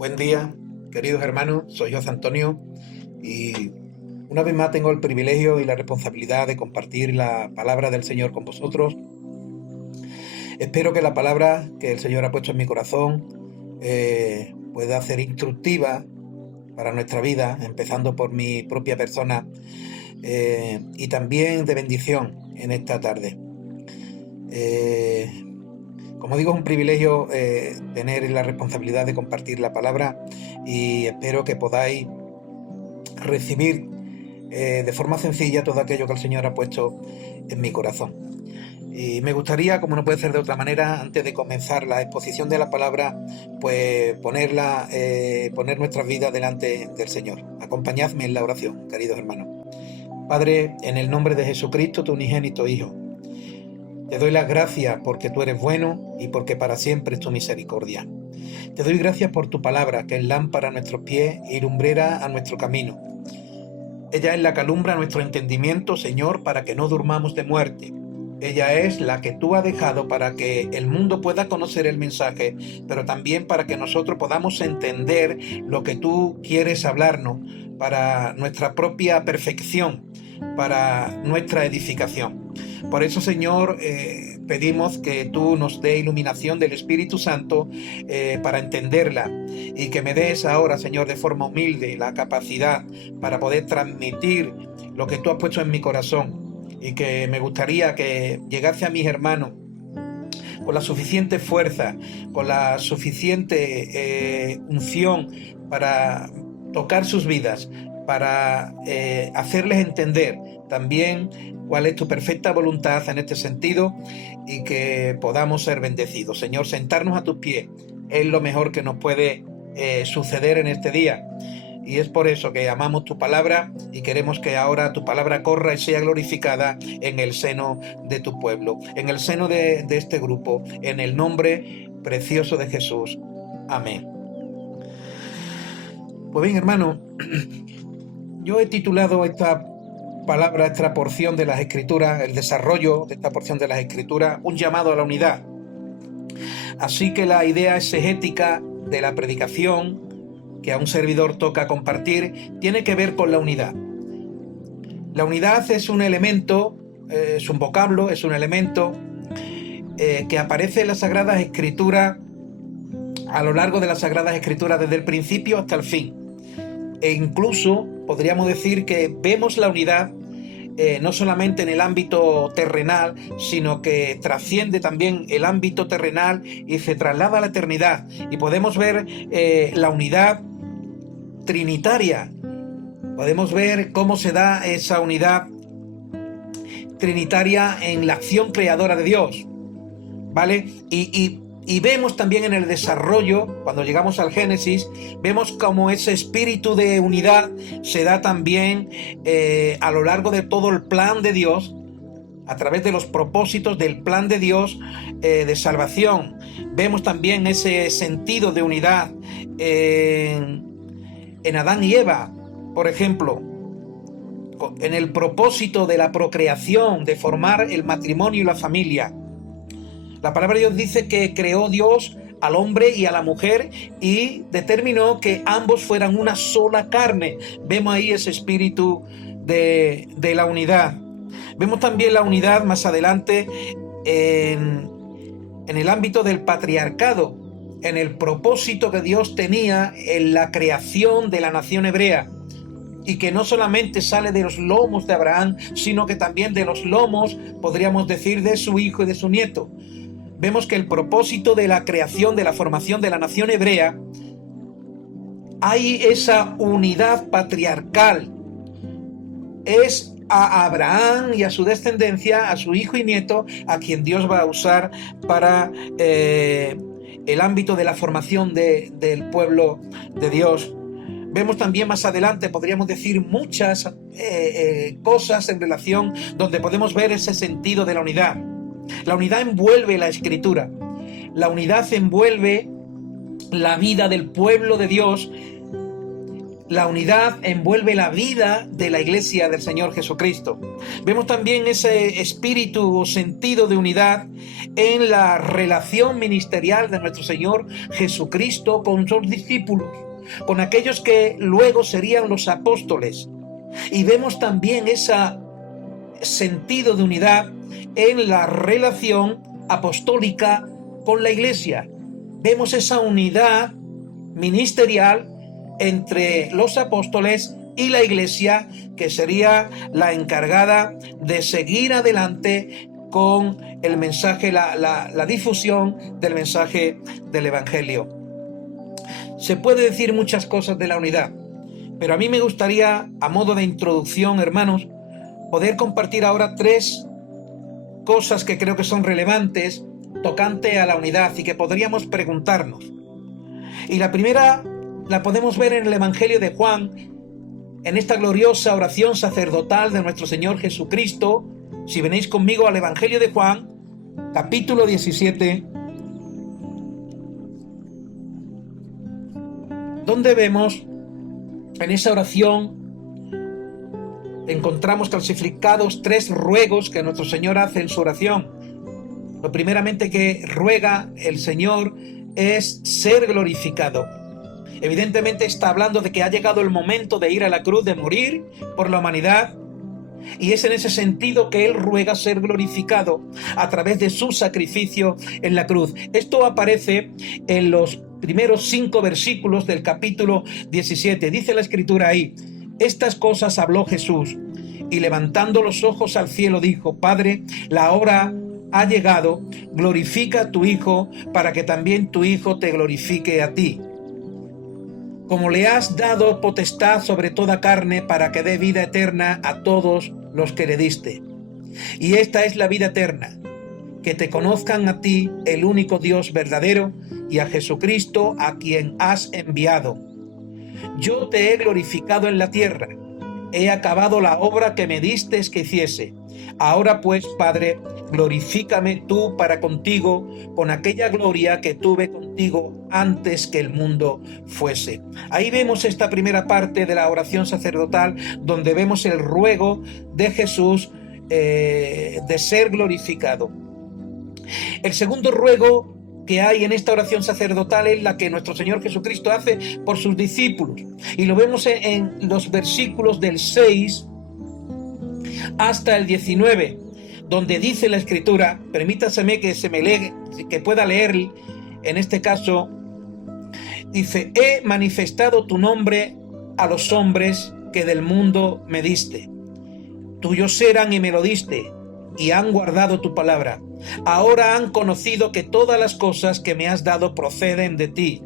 Buen día, queridos hermanos, soy José Antonio y una vez más tengo el privilegio y la responsabilidad de compartir la palabra del Señor con vosotros. Espero que la palabra que el Señor ha puesto en mi corazón pueda ser instructiva para nuestra vida, empezando por mi propia persona y también de bendición en esta tarde. Como digo, es un privilegio tener la responsabilidad de compartir la palabra y espero que podáis recibir de forma sencilla todo aquello que el Señor ha puesto en mi corazón. Y me gustaría, como no puede ser de otra manera, antes de comenzar la exposición de la palabra, pues poner nuestras vidas delante del Señor. Acompañadme en la oración, queridos hermanos. Padre, en el nombre de Jesucristo, tu unigénito Hijo, te doy las gracias porque tú eres bueno y porque para siempre es tu misericordia. Te doy gracias por tu palabra, que es lámpara a nuestros pies y lumbrera a nuestro camino. Ella es la que alumbra nuestro entendimiento, Señor, para que no durmamos de muerte. Ella es la que tú has dejado para que el mundo pueda conocer el mensaje, pero también para que nosotros podamos entender lo que tú quieres hablarnos para nuestra propia perfección, para nuestra edificación. Por eso, Señor, pedimos que tú nos dé iluminación del Espíritu Santo para entenderla y que me des ahora, Señor, de forma humilde la capacidad para poder transmitir lo que tú has puesto en mi corazón, y que me gustaría que llegase a mis hermanos con la suficiente fuerza, con la suficiente unción para tocar sus vidas, para hacerles entender también cuál es tu perfecta voluntad en este sentido y que podamos ser bendecidos. Señor, sentarnos a tus pies es lo mejor que nos puede suceder en este día. Y es por eso que amamos tu palabra y queremos que ahora tu palabra corra y sea glorificada en el seno de tu pueblo, en el seno de este grupo, en el nombre precioso de Jesús. Amén. Pues bien, hermano, yo he titulado esta palabra, esta porción de las Escrituras, el desarrollo de esta porción de las Escrituras, un llamado a la unidad. Así que la idea exegética de la predicación que a un servidor toca compartir tiene que ver con la unidad. La unidad es un elemento, es un vocablo, es un elemento que aparece en las Sagradas Escrituras, a lo largo de las Sagradas Escrituras, desde el principio hasta el fin. E incluso podríamos decir que vemos la unidad no solamente en el ámbito terrenal, sino que trasciende también el ámbito terrenal y se traslada a la eternidad. Y podemos ver la unidad trinitaria. Podemos ver cómo se da esa unidad trinitaria en la acción creadora de Dios, ¿vale? Y vemos también en el desarrollo, cuando llegamos al Génesis, vemos cómo ese espíritu de unidad se da también a lo largo de todo el plan de Dios, a través de los propósitos del plan de Dios de salvación. Vemos también ese sentido de unidad en Adán y Eva, por ejemplo, en el propósito de la procreación, de formar el matrimonio y la familia. La palabra de Dios dice que creó Dios al hombre y a la mujer y determinó que ambos fueran una sola carne. Vemos ahí ese espíritu de la unidad. Vemos también la unidad más adelante en el ámbito del patriarcado, en el propósito que Dios tenía en la creación de la nación hebrea, y que no solamente sale de los lomos de Abraham, sino que también de los lomos, podríamos decir, de su hijo y de su nieto. Vemos que el propósito de la creación, de la formación de la nación hebrea, hay esa unidad patriarcal. Es a Abraham y a su descendencia, a su hijo y nieto, a quien Dios va a usar para el ámbito de la formación del pueblo de Dios. Vemos también más adelante, podríamos decir, muchas cosas en relación donde podemos ver ese sentido de la unidad. La unidad envuelve la Escritura. La unidad envuelve la vida del pueblo de Dios La unidad envuelve la vida de la Iglesia del Señor Jesucristo. Vemos también ese espíritu o sentido de unidad en la relación ministerial de nuestro Señor Jesucristo con sus discípulos, con aquellos que luego serían los apóstoles. Y vemos también ese sentido de unidad en la relación apostólica con la Iglesia. Vemos esa unidad ministerial entre los apóstoles y la Iglesia, que sería la encargada de seguir adelante con el mensaje, la difusión del mensaje del Evangelio. Se puede decir muchas cosas de la unidad, pero a mí me gustaría, a modo de introducción, hermanos, poder compartir ahora 3 cosas que creo que son relevantes tocante a la unidad y que podríamos preguntarnos. Y la primera la podemos ver en el Evangelio de Juan, en esta gloriosa oración sacerdotal de nuestro Señor Jesucristo. Si venís conmigo al Evangelio de Juan, capítulo 17, donde vemos en esa oración, encontramos clasificados 3 ruegos que nuestro Señor hace en su oración. Lo primeramente que ruega el Señor es ser glorificado. Evidentemente está hablando de que ha llegado el momento de ir a la cruz, de morir por la humanidad, y es en ese sentido que Él ruega ser glorificado a través de su sacrificio en la cruz. Esto aparece en los primeros 5 versículos del capítulo 17. Dice la Escritura ahí: estas cosas habló Jesús, y levantando los ojos al cielo dijo: Padre, la hora ha llegado, glorifica a tu Hijo, para que también tu Hijo te glorifique a ti. Como le has dado potestad sobre toda carne, para que dé vida eterna a todos los que le diste. Y esta es la vida eterna, que te conozcan a ti, el único Dios verdadero, y a Jesucristo, a quien has enviado. Yo te he glorificado en la tierra, he acabado la obra que me distes que hiciese. Ahora pues, Padre, glorifícame tú para contigo con aquella gloria que tuve contigo antes que el mundo fuese. Ahí vemos esta primera parte de la oración sacerdotal, donde vemos el ruego de Jesús de ser glorificado. El segundo ruego que hay en esta oración sacerdotal es la que nuestro Señor Jesucristo hace por sus discípulos, y lo vemos en los versículos del 6 hasta el 19, donde dice la Escritura, permítaseme que se me lee, que pueda leer, en este caso, dice: he manifestado tu nombre a los hombres que del mundo me diste. Tuyos eran y me lo diste, y han guardado tu palabra. Ahora han conocido que todas las cosas que me has dado proceden de ti,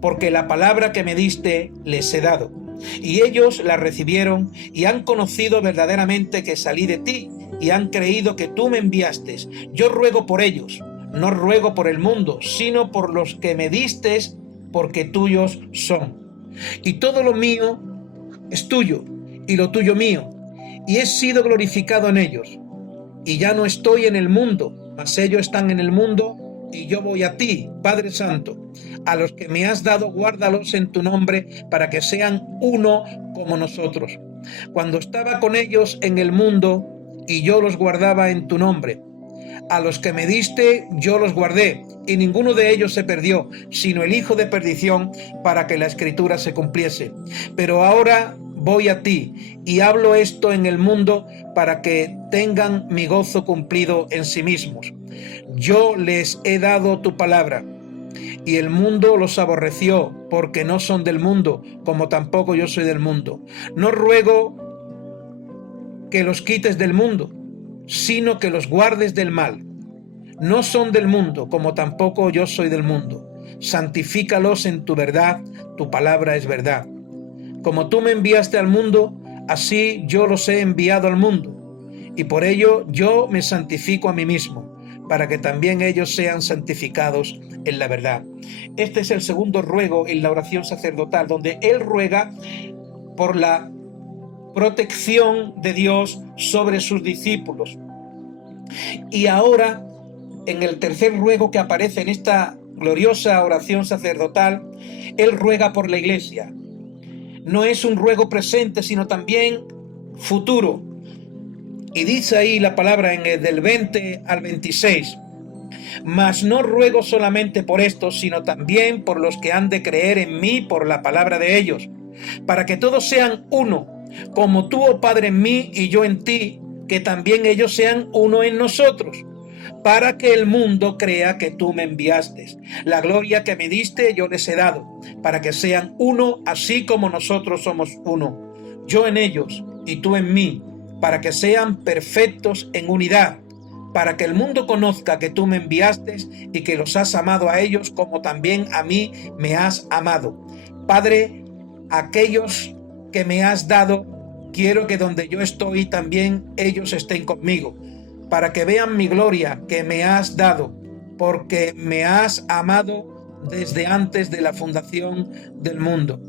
porque la palabra que me diste les he dado, y ellos la recibieron y han conocido verdaderamente que salí de ti, y han creído que tú me enviaste. Yo ruego por ellos, no ruego por el mundo, sino por los que me diste, porque tuyos son. Y todo lo mío es tuyo, y lo tuyo mío, y he sido glorificado en ellos. Y ya no estoy en el mundo, mas ellos están en el mundo, y yo voy a ti, Padre Santo. A los que me has dado, guárdalos en tu nombre, para que sean uno como nosotros. Cuando estaba con ellos en el mundo, y yo los guardaba en tu nombre. A los que me diste, yo los guardé, y ninguno de ellos se perdió, sino el hijo de perdición, para que la Escritura se cumpliese. Pero ahora voy a ti, y hablo esto en el mundo, para que tengan mi gozo cumplido en sí mismos. Yo les he dado tu palabra, y el mundo los aborreció, porque no son del mundo, como tampoco yo soy del mundo. No ruego que los quites del mundo, sino que los guardes del mal. No son del mundo, como tampoco yo soy del mundo. Santifícalos en tu verdad, tu palabra es verdad. Como tú me enviaste al mundo, así yo los he enviado al mundo, y por ello yo me santifico a mí mismo, para que también ellos sean santificados en la verdad. Este es el segundo ruego en la oración sacerdotal, donde él ruega por la protección de Dios sobre sus discípulos. Y ahora, en el tercer ruego que aparece en esta gloriosa oración sacerdotal, él ruega por la Iglesia. no es un ruego presente, sino también futuro. Y dice ahí la palabra en el del 20 al 26. Mas no ruego solamente por estos, sino también por los que han de creer en mí por la palabra de ellos, para que todos sean uno, como tú, oh Padre, en mí y yo en ti, que también ellos sean uno en nosotros, para que el mundo crea que tú me enviaste. La gloria que me diste yo les he dado, para que sean uno, así como nosotros somos uno, yo en ellos y tú en mí, para que sean perfectos en unidad, para que el mundo conozca que tú me enviaste y que los has amado a ellos como también a mí me has amado. Padre, aquellos que me has dado, quiero que donde yo estoy también ellos estén conmigo, para que vean mi gloria que me has dado, porque me has amado desde antes de la fundación del mundo.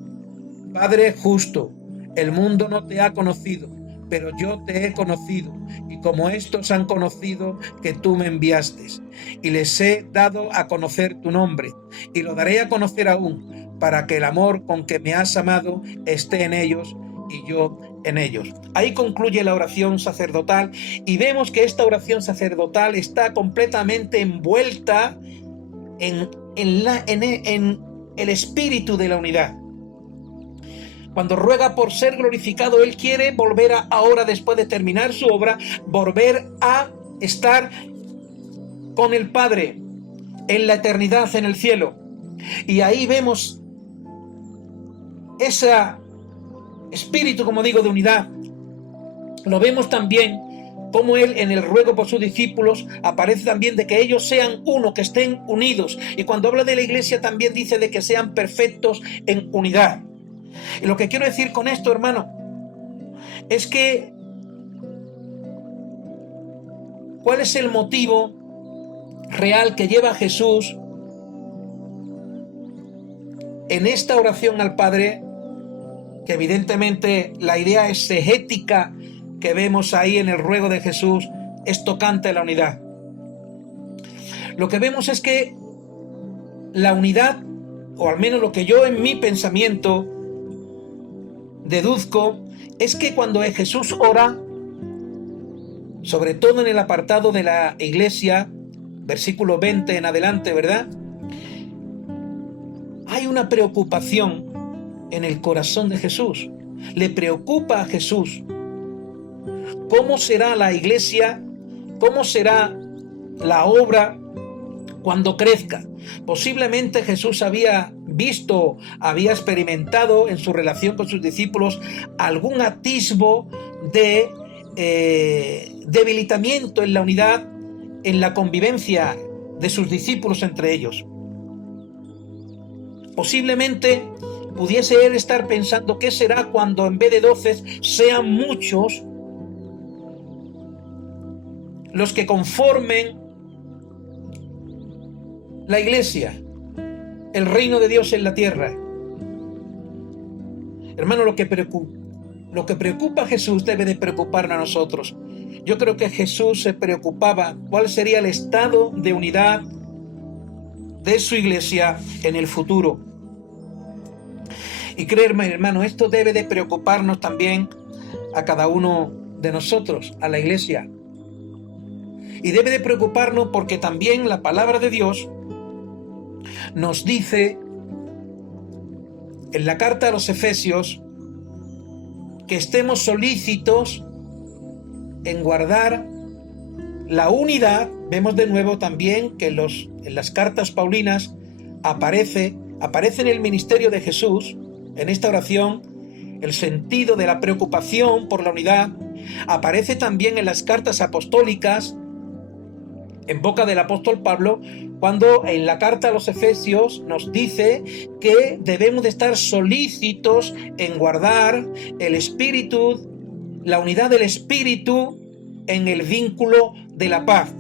Padre justo, el mundo no te ha conocido, pero yo te he conocido, y como estos han conocido que tú me enviaste, y les he dado a conocer tu nombre, y lo daré a conocer aún, para que el amor con que me has amado esté en ellos y yo en ellos. Ahí concluye la oración sacerdotal, y vemos que esta oración sacerdotal está completamente envuelta en el espíritu de la unidad. Cuando ruega por ser glorificado, él quiere volver ahora, después de terminar su obra, volver a estar con el Padre en la eternidad, en el cielo. Y ahí vemos ese espíritu, como digo, de unidad. Lo vemos también como él en el ruego por sus discípulos aparece también de que ellos sean uno, que estén unidos. Y cuando habla de la iglesia también dice de que sean perfectos en unidad. Y lo que quiero decir con esto, hermano, es que ¿cuál es el motivo real que lleva a Jesús en esta oración al Padre? Que evidentemente la idea exegética que vemos ahí en el ruego de Jesús es tocante a la unidad. Lo que vemos es que la unidad, o al menos lo que yo en mi pensamiento deduzco, es que cuando Jesús ora, sobre todo en el apartado de la iglesia, versículo 20 en adelante, ¿verdad? Hay una preocupación en el corazón de Jesús. Le preocupa a Jesús cómo será la iglesia, cómo será la obra cuando crezca. Posiblemente Jesús había visto, había experimentado en su relación con sus discípulos algún atisbo de debilitamiento en la unidad, en la convivencia de sus discípulos entre ellos. Posiblemente pudiese él estar pensando qué será cuando en vez de 12 sean muchos los que conformen la iglesia, el reino de Dios en la tierra. Hermano, lo que preocupa a Jesús debe de preocuparnos a nosotros. Yo creo que Jesús se preocupaba cuál sería el estado de unidad de su iglesia en el futuro. Y créeme, hermano, esto debe de preocuparnos también a cada uno de nosotros, a la iglesia. Y debe de preocuparnos porque también la palabra de Dios nos dice en la carta a los Efesios que estemos solícitos en guardar la unidad. Vemos de nuevo también que en las cartas paulinas aparece en el ministerio de Jesús, en esta oración, el sentido de la preocupación por la unidad. Aparece también en las cartas apostólicas, en boca del apóstol Pablo, cuando en la carta a los Efesios nos dice que debemos de estar solícitos en guardar el espíritu, la unidad del espíritu en el vínculo de la paz.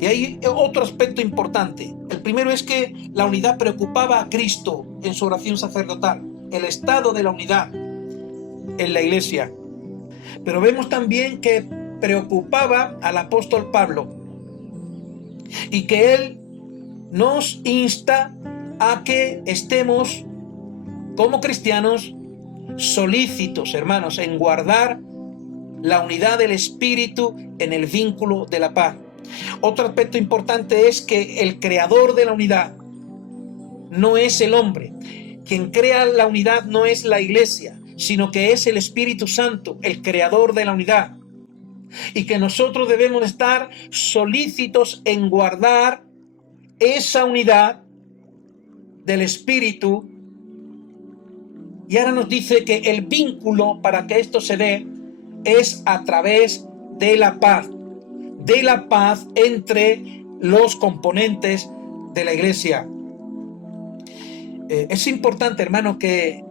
Y hay otro aspecto importante. El primero es que la unidad preocupaba a Cristo en su oración sacerdotal, el estado de la unidad en la iglesia. Pero vemos también que preocupaba al apóstol Pablo y que él nos insta a que estemos como cristianos solícitos, hermanos, en guardar la unidad del Espíritu en el vínculo de la paz. Otro aspecto importante es que el creador de la unidad no es el hombre. Quien crea la unidad no es la iglesia, sino que es el Espíritu Santo, el creador de la unidad. Y que nosotros debemos estar solícitos en guardar esa unidad del Espíritu. Y ahora nos dice que el vínculo para que esto se dé es a través de la paz entre los componentes de la iglesia. Es importante, hermano, que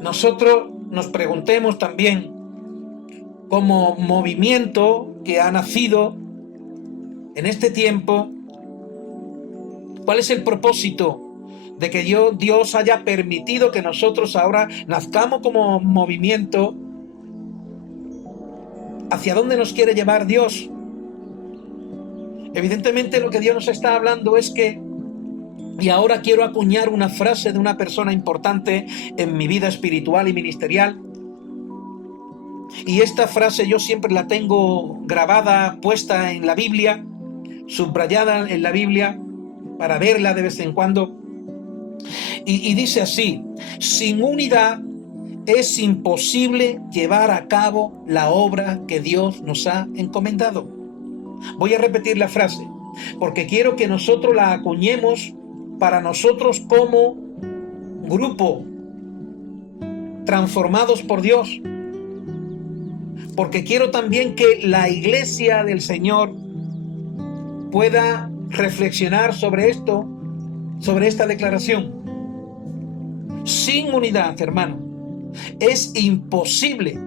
nosotros nos preguntemos también, como movimiento que ha nacido en este tiempo, ¿cuál es el propósito de que Dios haya permitido que nosotros ahora nazcamos como movimiento? ¿Hacia dónde nos quiere llevar Dios? Evidentemente lo que Dios nos está hablando es que, y ahora quiero acuñar una frase de una persona importante en mi vida espiritual y ministerial, y esta frase yo siempre la tengo grabada, puesta en la Biblia, subrayada en la Biblia, para verla de vez en cuando, y dice así: sin unidad es imposible llevar a cabo la obra que Dios nos ha encomendado. Voy a repetir la frase, porque quiero que nosotros la acuñemos para nosotros como grupo, transformados por Dios. Porque quiero también que la iglesia del Señor pueda reflexionar sobre esto, sobre esta declaración. Sin unidad, hermano, es imposible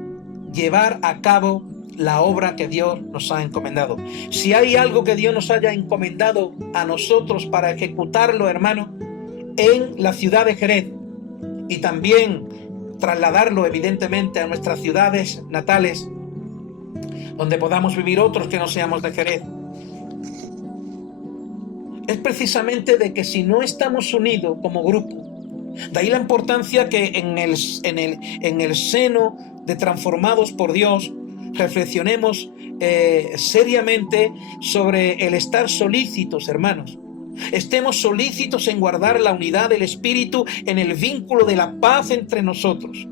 llevar a cabo la obra que Dios nos ha encomendado. Si hay algo que Dios nos haya encomendado a nosotros para ejecutarlo, hermano, en la ciudad de Jerez, y también trasladarlo evidentemente a nuestras ciudades natales, donde podamos vivir otros que no seamos de Jerez, es precisamente de que si no estamos unidos como grupo, de ahí la importancia que en el seno de transformados por Dios reflexionemos seriamente sobre el estar solícitos, hermanos. Estemos solícitos en guardar la unidad del Espíritu en el vínculo de la paz entre nosotros.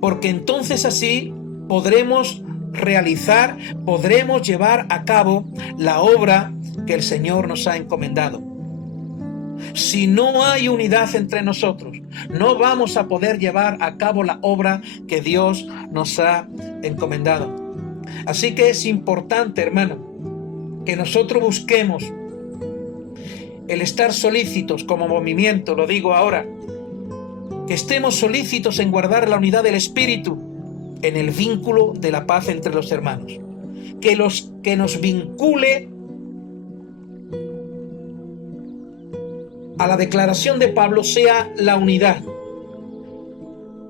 Porque entonces así podremos llevar a cabo la obra que el Señor nos ha encomendado. Si no hay unidad entre nosotros, no vamos a poder llevar a cabo la obra que Dios nos ha encomendado. Así que es importante, hermano, que nosotros busquemos el estar solícitos como movimiento, lo digo ahora, que estemos solícitos en guardar la unidad del Espíritu en el vínculo de la paz entre los hermanos. Que nos vincule a la declaración de Pablo sea la unidad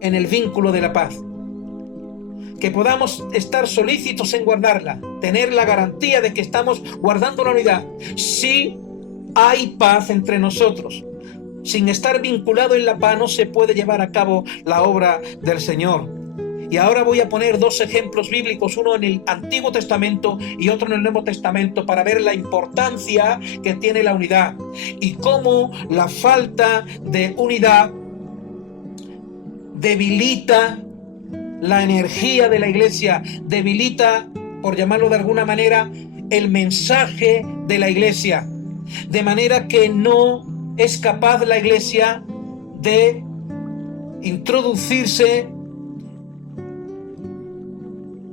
en el vínculo de la paz. Que podamos estar solícitos en guardarla, tener la garantía de que estamos guardando la unidad. Si hay paz entre nosotros, sin estar vinculado en la paz no se puede llevar a cabo la obra del Señor. Y ahora voy a poner dos ejemplos bíblicos, uno en el Antiguo Testamento y otro en el Nuevo Testamento, para ver la importancia que tiene la unidad y cómo la falta de unidad debilita la energía de la iglesia, debilita, por llamarlo de alguna manera, el mensaje de la iglesia, de manera que no es capaz la iglesia de introducirse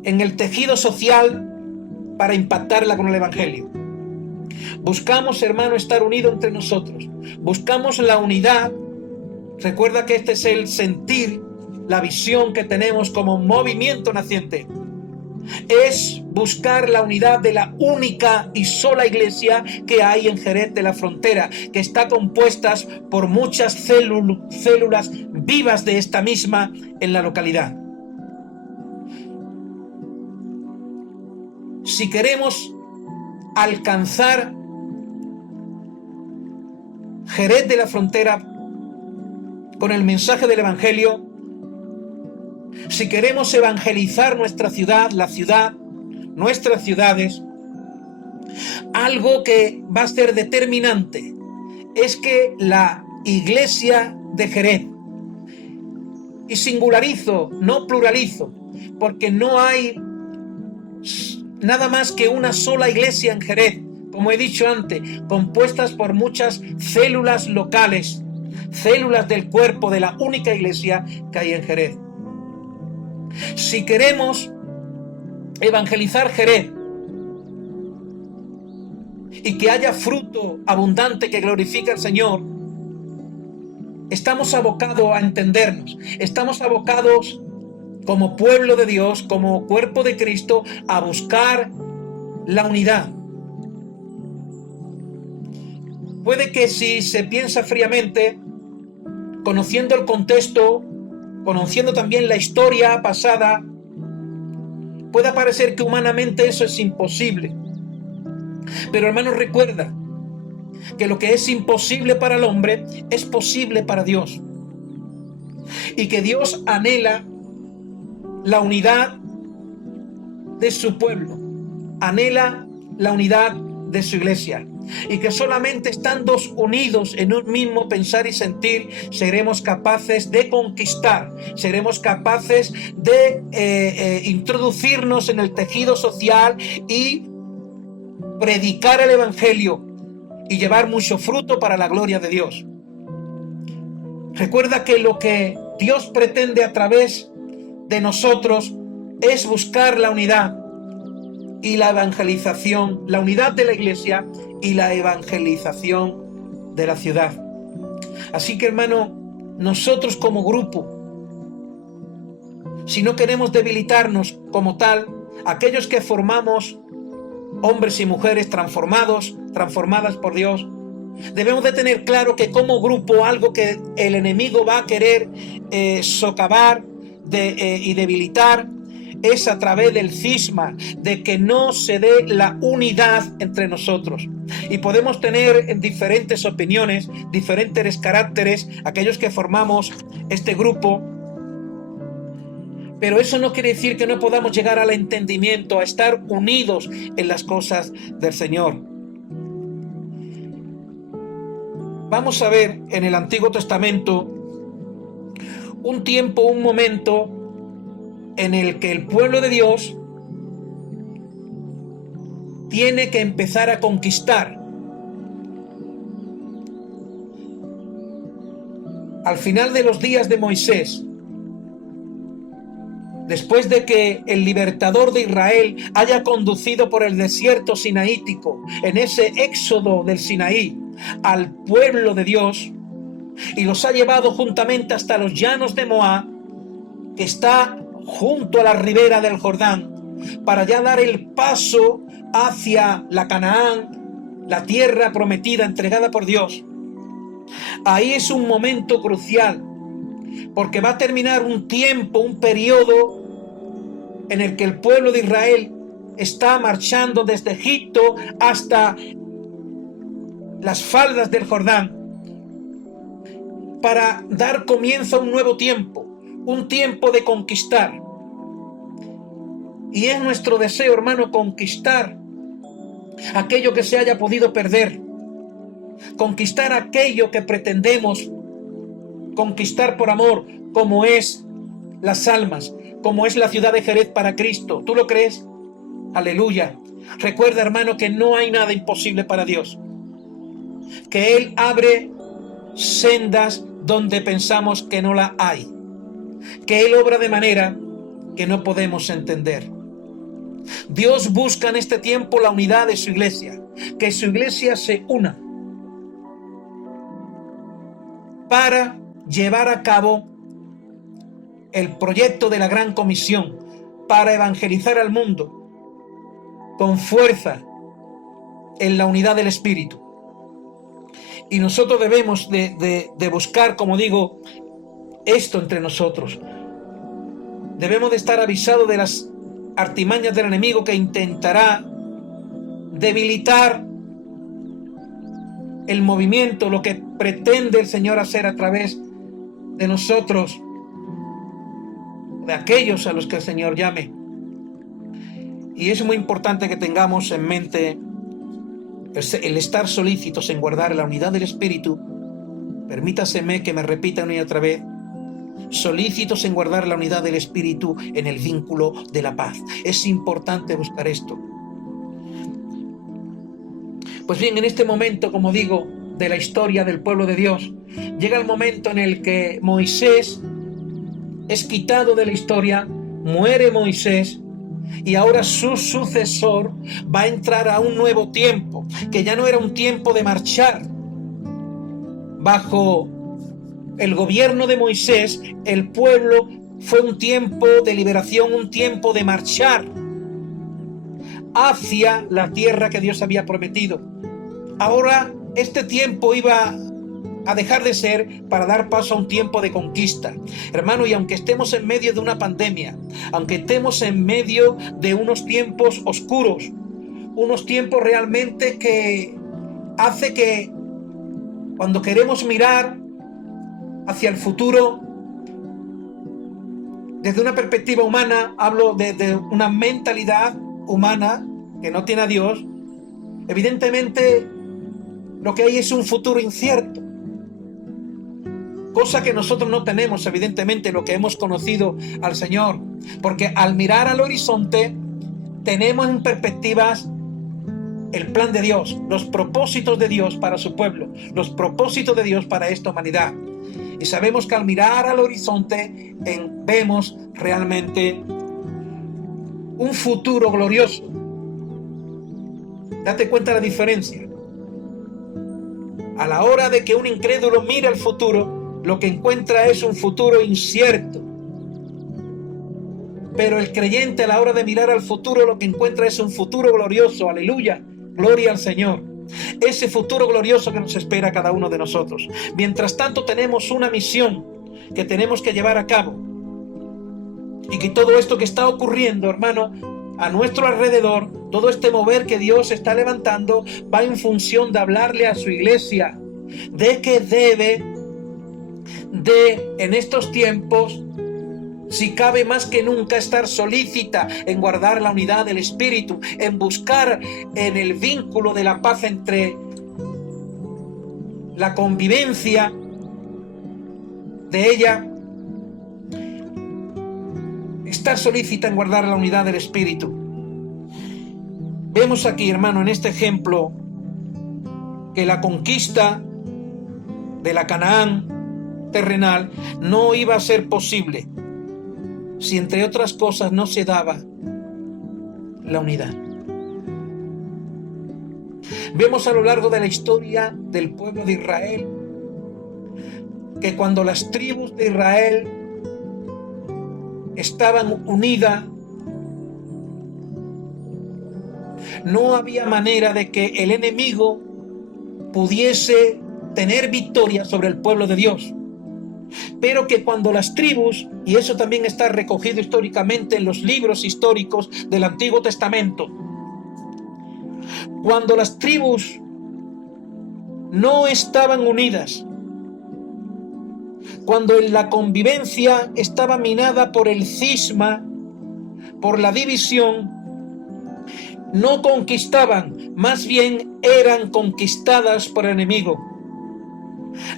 en el tejido social para impactarla con el Evangelio. Buscamos, hermano, estar unidos entre nosotros. Buscamos la unidad. Recuerda que este es el sentir, la visión que tenemos como movimiento naciente. Es buscar la unidad de la única y sola iglesia que hay en Jerez de la Frontera, que está compuesta por muchas células vivas de esta misma en la localidad. Si queremos alcanzar Jerez de la Frontera, con el mensaje del Evangelio, si queremos evangelizar nuestra ciudad, la ciudad, nuestras ciudades, algo que va a ser determinante es que la iglesia de Jerez, y singularizo, no pluralizo, porque no hay nada más que una sola iglesia en Jerez, como he dicho antes, compuestas por muchas células locales, células del cuerpo de la única iglesia que hay en Jerez. Si queremos evangelizar Jerez y que haya fruto abundante que glorifique al Señor, estamos abocados a entendernos, estamos abocados como pueblo de Dios, como cuerpo de Cristo, a buscar la unidad. Puede que si se piensa fríamente, conociendo el contexto, conociendo también la historia pasada, pueda parecer que humanamente eso es imposible. Pero hermanos, recuerda que lo que es imposible para el hombre es posible para Dios. Y que Dios anhela la unidad de su pueblo, anhela la unidad de su iglesia. Y que solamente estando unidos en un mismo pensar y sentir, seremos capaces de conquistar, seremos capaces de introducirnos en el tejido social y predicar el Evangelio y llevar mucho fruto para la gloria de Dios. Recuerda que lo que Dios pretende a través de nosotros es buscar la unidad y la evangelización, la unidad de la iglesia y la evangelización de la ciudad. Así que, hermano, nosotros como grupo, si no queremos debilitarnos como tal, aquellos que formamos hombres y mujeres transformadas por Dios, debemos de tener claro que como grupo algo que el enemigo va a querer socavar y debilitar es a través del cisma, de que no se dé la unidad entre nosotros. Y podemos tener diferentes opiniones, diferentes caracteres, aquellos que formamos este grupo, pero eso no quiere decir que no podamos llegar al entendimiento, a estar unidos en las cosas del Señor. Vamos a ver en el Antiguo Testamento un tiempo, un momento en el que el pueblo de Dios tiene que empezar a conquistar. Al final de los días de Moisés, después de que el libertador de Israel haya conducido por el desierto sinaítico, en ese éxodo del Sinaí, al pueblo de Dios, y los ha llevado juntamente hasta los llanos de Moab, que está junto a la ribera del Jordán, para ya dar el paso hacia la Canaán, la tierra prometida entregada por Dios. Ahí es un momento crucial, porque va a terminar un tiempo, un periodo en el que el pueblo de Israel está marchando desde Egipto hasta las faldas del Jordán para dar comienzo a un nuevo tiempo, un tiempo de conquistar. Y es nuestro deseo, hermano, conquistar aquello que se haya podido perder, conquistar aquello que pretendemos conquistar por amor, como es las almas, como es la ciudad de Jerez para Cristo. ¿Tú lo crees? Aleluya. Recuerda, hermano, que no hay nada imposible para Dios, que Él abre sendas donde pensamos que no la hay, que Él obra de manera que no podemos entender. Dios busca en este tiempo la unidad de su iglesia, que su iglesia se una para llevar a cabo el proyecto de la Gran Comisión, para evangelizar al mundo con fuerza en la unidad del Espíritu. Y nosotros debemos de buscar, como digo, esto entre nosotros. Debemos de estar avisados de las artimañas del enemigo que intentará debilitar el movimiento, lo que pretende el Señor hacer a través de nosotros, de aquellos a los que el Señor llame. Y es muy importante que tengamos en mente el estar solícitos en guardar la unidad del Espíritu. Permítaseme que me repita una y otra vez: solícitos en guardar la unidad del Espíritu en el vínculo de la paz. Es importante buscar esto. Pues bien, en este momento, como digo, de la historia del pueblo de Dios, llega el momento en el que Moisés es quitado de la historia, muere Moisés, y ahora su sucesor va a entrar a un nuevo tiempo, que ya no era un tiempo de marchar. Bajo el gobierno de Moisés, el pueblo fue un tiempo de liberación, un tiempo de marchar hacia la tierra que Dios había prometido. Ahora este tiempo iba a dejar de ser para dar paso a un tiempo de conquista. Hermano, y aunque estemos en medio de una pandemia, aunque estemos en medio de unos tiempos oscuros, unos tiempos realmente que hace que cuando queremos mirar hacia el futuro, desde una perspectiva humana, hablo desde una mentalidad humana que no tiene a Dios, evidentemente lo que hay es un futuro incierto. Cosa que nosotros no tenemos, evidentemente, lo que hemos conocido al Señor. Porque al mirar al horizonte, tenemos en perspectivas el plan de Dios, los propósitos de Dios para su pueblo, los propósitos de Dios para esta humanidad. Y sabemos que al mirar al horizonte, vemos realmente un futuro glorioso. Date cuenta de la diferencia. A la hora de que un incrédulo mire el futuro, lo que encuentra es un futuro incierto. Pero el creyente, a la hora de mirar al futuro, lo que encuentra es un futuro glorioso. Aleluya, gloria al Señor. Ese futuro glorioso que nos espera a cada uno de nosotros. Mientras tanto, tenemos una misión que tenemos que llevar a cabo. Y que todo esto que está ocurriendo, hermano, a nuestro alrededor, todo este mover que Dios está levantando, va en función de hablarle a su iglesia de que debe en estos tiempos, si cabe más que nunca, estar solícita en guardar la unidad del Espíritu, en buscar en el vínculo de la paz entre la convivencia de ella, estar solícita en guardar la unidad del Espíritu. Vemos aquí, hermano, en este ejemplo, que la conquista de la Canaán terrenal no iba a ser posible si, entre otras cosas, no se daba la unidad. Vemos a lo largo de la historia del pueblo de Israel que cuando las tribus de Israel estaban unidas, no había manera de que el enemigo pudiese tener victoria sobre el pueblo de Dios. Pero que cuando las tribus, y eso también está recogido históricamente en los libros históricos del Antiguo Testamento, cuando las tribus no estaban unidas, cuando la convivencia estaba minada por el cisma, por la división, no conquistaban, más bien eran conquistadas por el enemigo.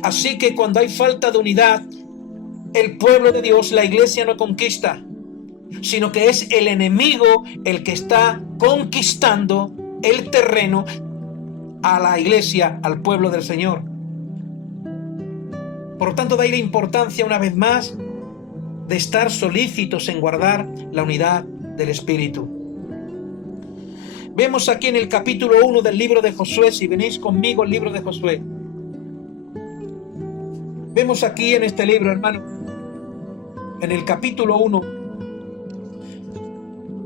Así que cuando hay falta de unidad, el pueblo de Dios, la iglesia, no conquista, sino que es el enemigo el que está conquistando el terreno a la iglesia, al pueblo del Señor. Por lo tanto, de ahí la importancia, una vez más, de estar solícitos en guardar la unidad del Espíritu. Vemos aquí en el capítulo 1 del libro de Josué, si venís conmigo al libro de Josué. Vemos aquí en este libro, hermano, en el capítulo 1,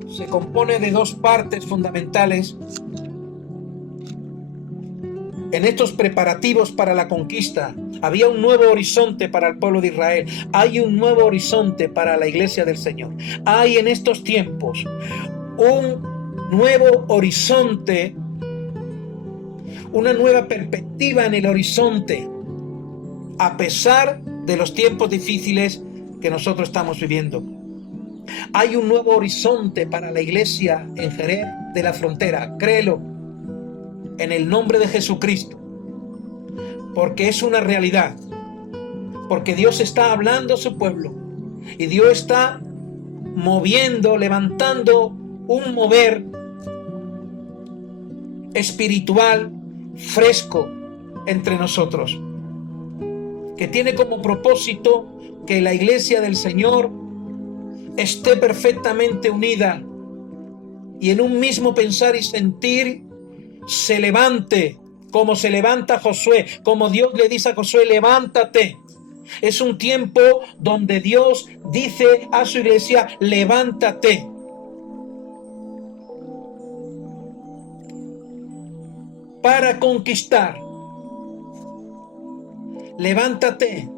se compone de dos partes fundamentales. En estos preparativos para la conquista, había un nuevo horizonte para el pueblo de Israel. Hay un nuevo horizonte para la iglesia del Señor. Hay en estos tiempos un nuevo horizonte, una nueva perspectiva en el horizonte, a pesar de los tiempos difíciles que nosotros estamos viviendo. Hay un nuevo horizonte para la iglesia en Jerez de la Frontera. Créelo, en el nombre de Jesucristo, porque es una realidad, porque Dios está hablando a su pueblo y Dios está moviendo, levantando un mover espiritual fresco entre nosotros, que tiene como propósito que la iglesia del Señor esté perfectamente unida y en un mismo pensar y sentir se levante, como se levanta Josué, como Dios le dice a Josué: levántate. Es un tiempo donde Dios dice a su iglesia: levántate. Para conquistar. Levántate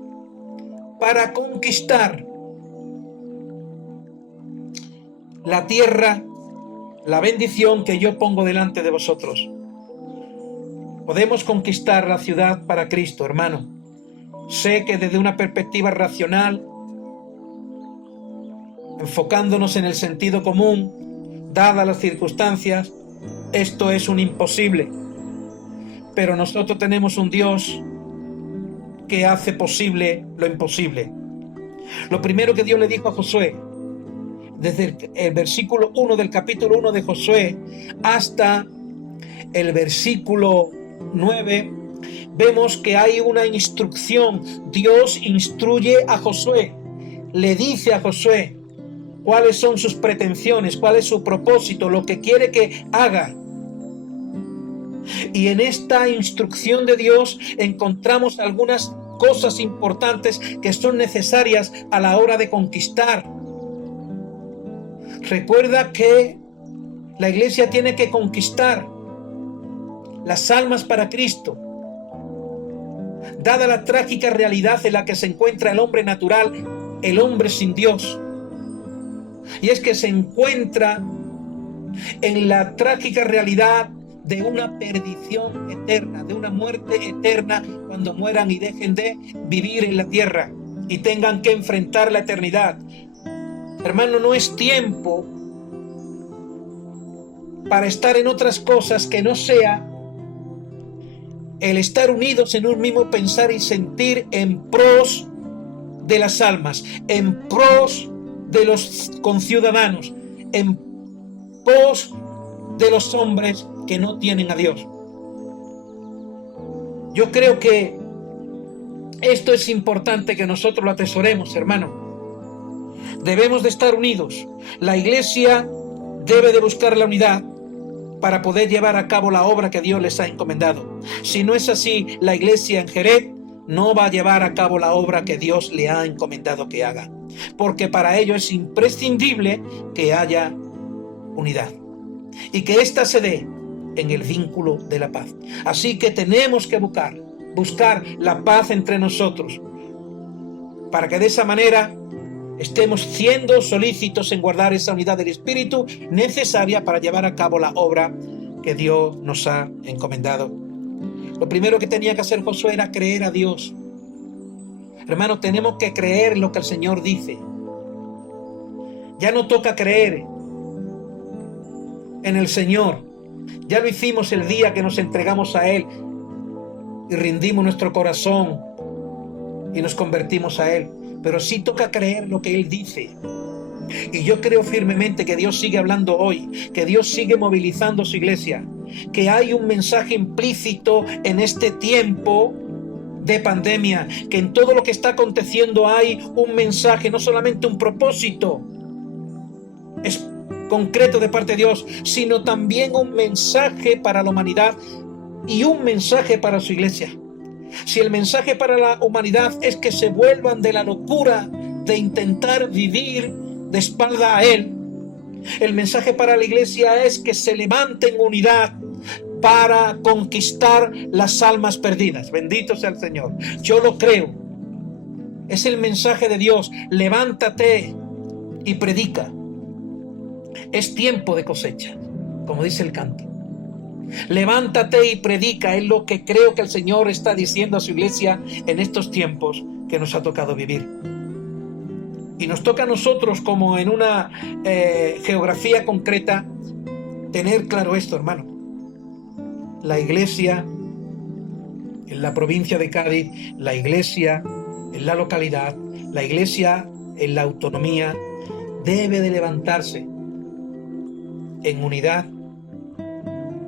para conquistar la tierra, la bendición que yo pongo delante de vosotros. Podemos conquistar la ciudad para Cristo, hermano. Sé que desde una perspectiva racional, enfocándonos en el sentido común, dadas las circunstancias, esto es un imposible. Pero nosotros tenemos un Dios que hace posible lo imposible. Lo primero que Dios le dijo a Josué, desde el versículo 1 del capítulo 1 de Josué hasta el versículo 9, vemos que hay una instrucción. Dios instruye a Josué, le dice a Josué cuáles son sus pretensiones, cuál es su propósito, lo que quiere que haga. Y en esta instrucción de Dios encontramos algunas cosas importantes que son necesarias a la hora de conquistar. Recuerda que la iglesia tiene que conquistar las almas para Cristo. Dada la trágica realidad en la que se encuentra el hombre natural, el hombre sin Dios. Y es que se encuentra en la trágica realidad de una perdición eterna, de una muerte eterna cuando mueran y dejen de vivir en la tierra y tengan que enfrentar la eternidad. Hermano, no es tiempo para estar en otras cosas que no sea el estar unidos en un mismo pensar y sentir en pros de las almas, en pros de los conciudadanos, en pos de los hombres que no tienen a Dios. Yo creo que esto es importante que nosotros lo atesoremos, hermano. Debemos de estar unidos. La iglesia debe de buscar la unidad para poder llevar a cabo la obra que Dios les ha encomendado. Si no es así, la iglesia en Jerez no va a llevar a cabo la obra que Dios le ha encomendado que haga, porque para ello es imprescindible que haya unidad y que ésta se dé en el vínculo de la paz. Así que tenemos que buscar la paz entre nosotros, para que de esa manera estemos siendo solícitos en guardar esa unidad del Espíritu necesaria para llevar a cabo la obra que Dios nos ha encomendado. Lo primero que tenía que hacer Josué era creer a Dios. Hermanos, tenemos que creer lo que el Señor dice. Ya no toca creer en el Señor. Ya lo hicimos el día que nos entregamos a Él y rindimos nuestro corazón y nos convertimos a Él. Pero sí toca creer lo que Él dice. Y yo creo firmemente que Dios sigue hablando hoy, que Dios sigue movilizando su iglesia, que hay un mensaje implícito en este tiempo de pandemia, que en todo lo que está aconteciendo hay un mensaje, no solamente un propósito es concreto de parte de Dios, sino también un mensaje para la humanidad y un mensaje para su iglesia. Si el mensaje para la humanidad es que se vuelvan de la locura de intentar vivir de espalda a Él, el mensaje para la iglesia es que se levante en unidad para conquistar las almas perdidas. Bendito sea el Señor. Yo lo creo. Es el mensaje de Dios. Levántate y predica. Es tiempo de cosecha, como dice el canto. Levántate y predica, es lo que creo que el Señor está diciendo a su iglesia en estos tiempos que nos ha tocado vivir. Y nos toca a nosotros, como en una geografía concreta, tener claro esto, hermano. La iglesia en la provincia de Cádiz, la iglesia en la localidad, la iglesia en la autonomía, debe de levantarse en unidad,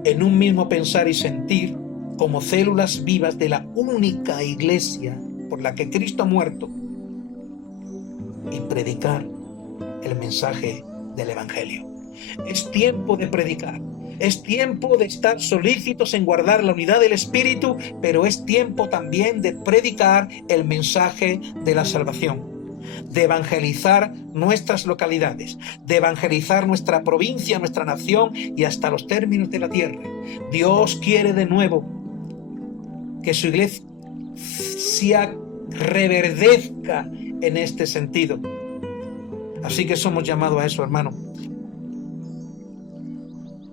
en un mismo pensar y sentir, como células vivas de la única iglesia por la que Cristo ha muerto, y predicar el mensaje del Evangelio. Es tiempo de predicar, es tiempo de estar solícitos en guardar la unidad del Espíritu, pero es tiempo también de predicar el mensaje de la salvación, de evangelizar nuestras localidades, de evangelizar nuestra provincia, nuestra nación y hasta los términos de la tierra. Dios quiere de nuevo que su iglesia reverdezca en este sentido. Así que somos llamados a eso, hermano.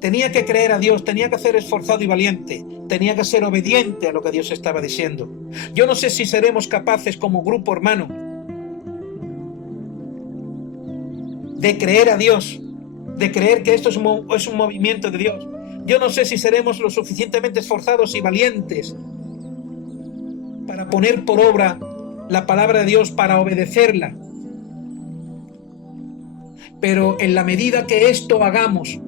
Tenía que creer a Dios, tenía que ser esforzado y valiente, tenía que ser obediente a lo que Dios estaba diciendo. Yo no sé si seremos capaces como grupo, hermano, de creer a Dios, de creer que esto es un movimiento de Dios. Yo no sé si seremos lo suficientemente esforzados y valientes para poner por obra la palabra de Dios, para obedecerla. Pero en la medida que esto hagamos,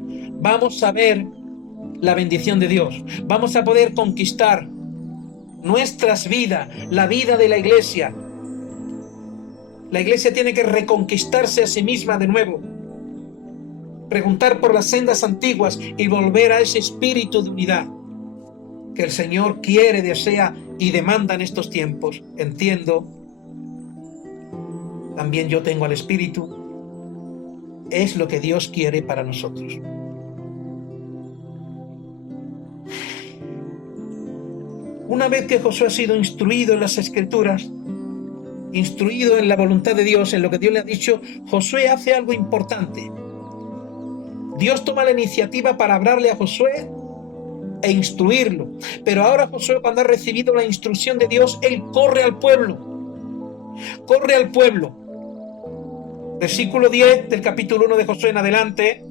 vamos a ver la bendición de Dios. Vamos a poder conquistar nuestras vidas, la vida de la iglesia. La iglesia tiene que reconquistarse a sí misma de nuevo. Preguntar por las sendas antiguas y volver a ese espíritu de unidad que el Señor quiere, desea y demanda en estos tiempos. Entiendo, también yo tengo al Espíritu. Es lo que Dios quiere para nosotros. Una vez que Josué ha sido instruido en las Escrituras, instruido en la voluntad de Dios, en lo que Dios le ha dicho, Josué hace algo importante. Dios toma la iniciativa para hablarle a Josué e instruirlo. Pero ahora Josué, cuando ha recibido la instrucción de Dios, él corre al pueblo. Corre al pueblo. Versículo 10 del capítulo 1 de Josué en adelante.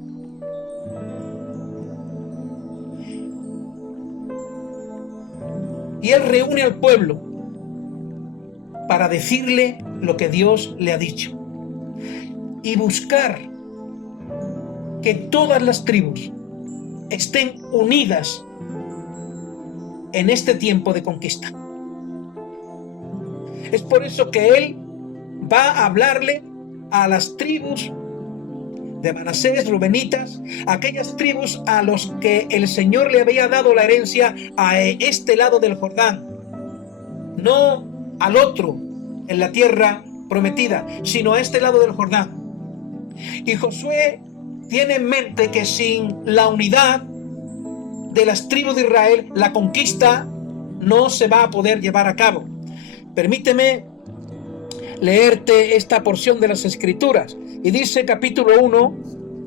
Y él reúne al pueblo para decirle lo que Dios le ha dicho. Y buscar que todas las tribus estén unidas en este tiempo de conquista. Es por eso que él va a hablarle a las tribus de Manasés, Rubenitas, aquellas tribus a los que el Señor le había dado la herencia a este lado del Jordán, no al otro en la tierra prometida, sino a este lado del Jordán. Y Josué tiene en mente que sin la unidad de las tribus de Israel, la conquista no se va a poder llevar a cabo. Permíteme leerte esta porción de las Escrituras. Y dice capítulo 1,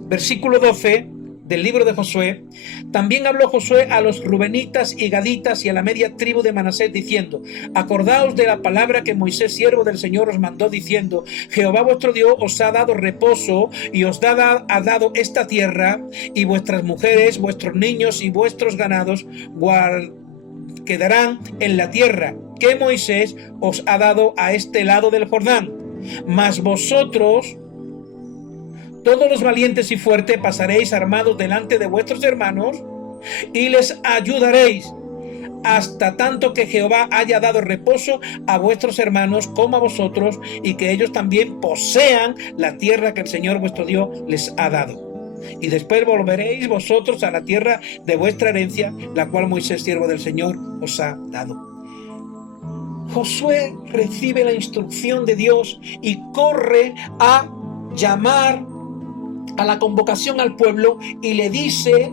versículo 12 del libro de Josué: también habló Josué a los rubenitas y gaditas y a la media tribu de Manasés, diciendo: acordaos de la palabra que Moisés, siervo del Señor, os mandó, diciendo: Jehová vuestro Dios os ha dado reposo y os ha dado esta tierra, y vuestras mujeres, vuestros niños y vuestros ganados quedarán en la tierra que Moisés os ha dado a este lado del Jordán. Mas vosotros, todos los valientes y fuertes, pasaréis armados delante de vuestros hermanos y les ayudaréis, hasta tanto que Jehová haya dado reposo a vuestros hermanos como a vosotros, y que ellos también posean la tierra que el Señor vuestro Dios les ha dado. Y después volveréis vosotros a la tierra de vuestra herencia, la cual Moisés, siervo del Señor, os ha dado. Josué recibe la instrucción de Dios y corre a llamar a la convocación al pueblo y le dice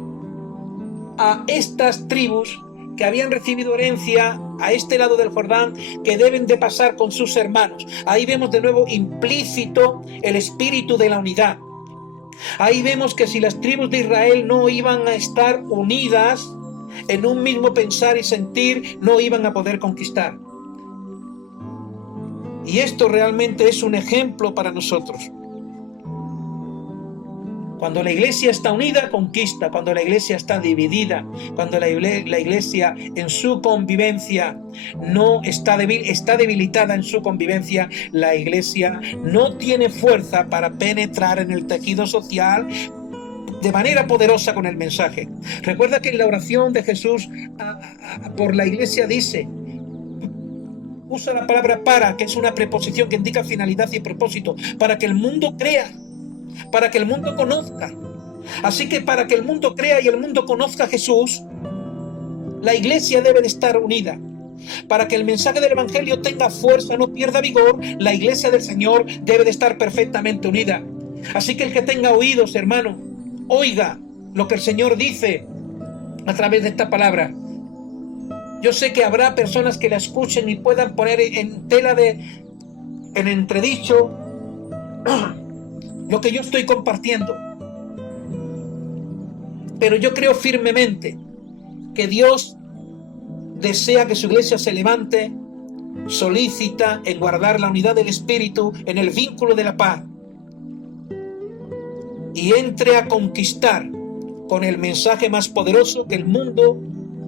a estas tribus que habían recibido herencia a este lado del Jordán que deben de pasar con sus hermanos. Ahí vemos de nuevo implícito el espíritu de la unidad. Ahí vemos que si las tribus de Israel no iban a estar unidas en un mismo pensar y sentir, no iban a poder conquistar. Y esto realmente es un ejemplo para nosotros. Cuando la iglesia está unida, conquista. Cuando la iglesia está dividida, cuando la iglesia en su convivencia no está débil, está debilitada en su convivencia, la iglesia no tiene fuerza para penetrar en el tejido social de manera poderosa con el mensaje. Recuerda que en la oración de Jesús por la iglesia dice, usa la palabra para, que es una preposición que indica finalidad y propósito, para que el mundo crea, para que el mundo conozca. Así que para que el mundo crea y el mundo conozca a Jesús, la iglesia debe de estar unida. Para que el mensaje del Evangelio tenga fuerza, no pierda vigor, la iglesia del Señor debe de estar perfectamente unida. Así que el que tenga oídos, hermano, oiga lo que el Señor dice a través de esta palabra. Yo sé que habrá personas que la escuchen y puedan poner en entredicho lo que yo estoy compartiendo. Pero yo creo firmemente que Dios desea que su iglesia se levante solícita en guardar la unidad del Espíritu, en el vínculo de la paz, y entre a conquistar con el mensaje más poderoso que el mundo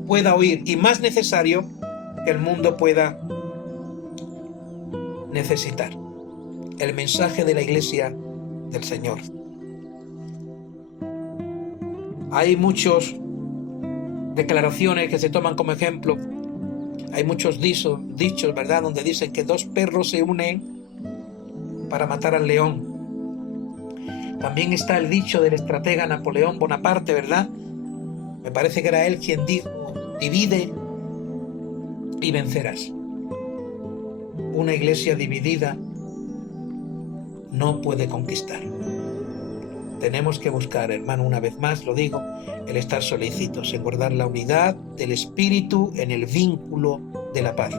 pueda oír y más necesario que el mundo pueda necesitar. El mensaje de la iglesia del Señor. Hay muchas declaraciones que se toman como ejemplo. Hay muchos dichos, ¿verdad?, donde dicen que dos perros se unen para matar al león. También está el dicho del estratega Napoleón Bonaparte, ¿verdad? Me parece que era él quien dijo, divide y vencerás. Una iglesia dividida no puede conquistar. Tenemos que buscar, hermano, una vez más lo digo, el estar solícitos en guardar la unidad del Espíritu en el vínculo de la paz.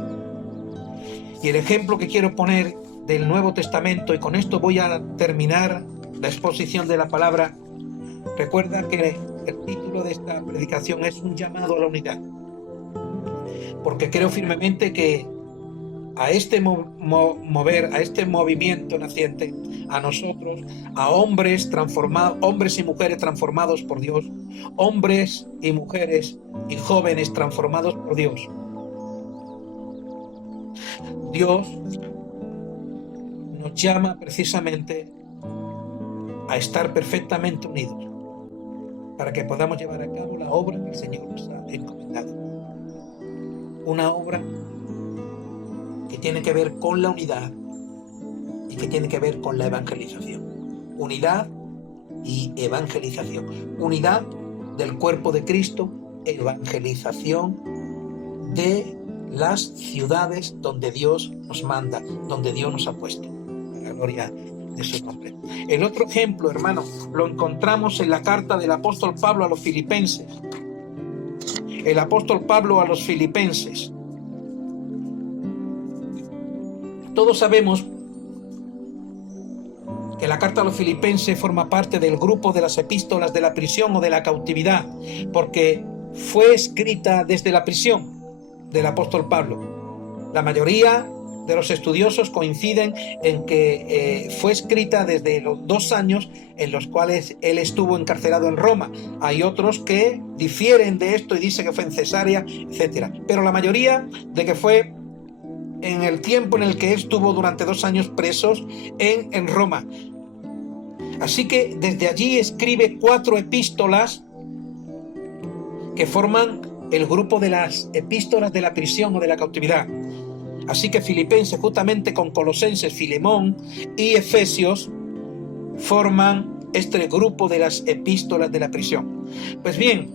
Y el ejemplo que quiero poner del Nuevo Testamento, y con esto voy a terminar la exposición de la palabra. Recuerda que el título de esta predicación es un llamado a la unidad, porque creo firmemente que a este a este movimiento naciente, a nosotros, a hombres transformados, hombres y mujeres transformados por Dios, hombres y mujeres y jóvenes transformados por Dios. Dios nos llama precisamente a estar perfectamente unidos para que podamos llevar a cabo la obra que el Señor nos ha encomendado. Una obra que tiene que ver con la unidad y que tiene que ver con la evangelización. Unidad y evangelización. Unidad del cuerpo de Cristo, evangelización de las ciudades donde Dios nos manda, donde Dios nos ha puesto. La gloria de su nombre. El otro ejemplo, hermano, lo encontramos en la carta del apóstol Pablo a los Filipenses. El apóstol Pablo a los Filipenses. Todos sabemos que la carta a los Filipenses forma parte del grupo de las epístolas de la prisión o de la cautividad, porque fue escrita desde la prisión del apóstol Pablo. La mayoría de los estudiosos coinciden en que fue escrita desde los 2 años en los cuales él estuvo encarcelado en Roma. Hay otros que difieren de esto y dicen que fue en Cesarea, etc. Pero la mayoría de que fue en el tiempo en el que él estuvo durante 2 años presos en Roma. Así que desde allí escribe 4 epístolas que forman el grupo de las epístolas de la prisión o de la cautividad. Así que Filipenses, justamente con Colosenses, Filemón y Efesios, forman este grupo de las epístolas de la prisión. Pues bien,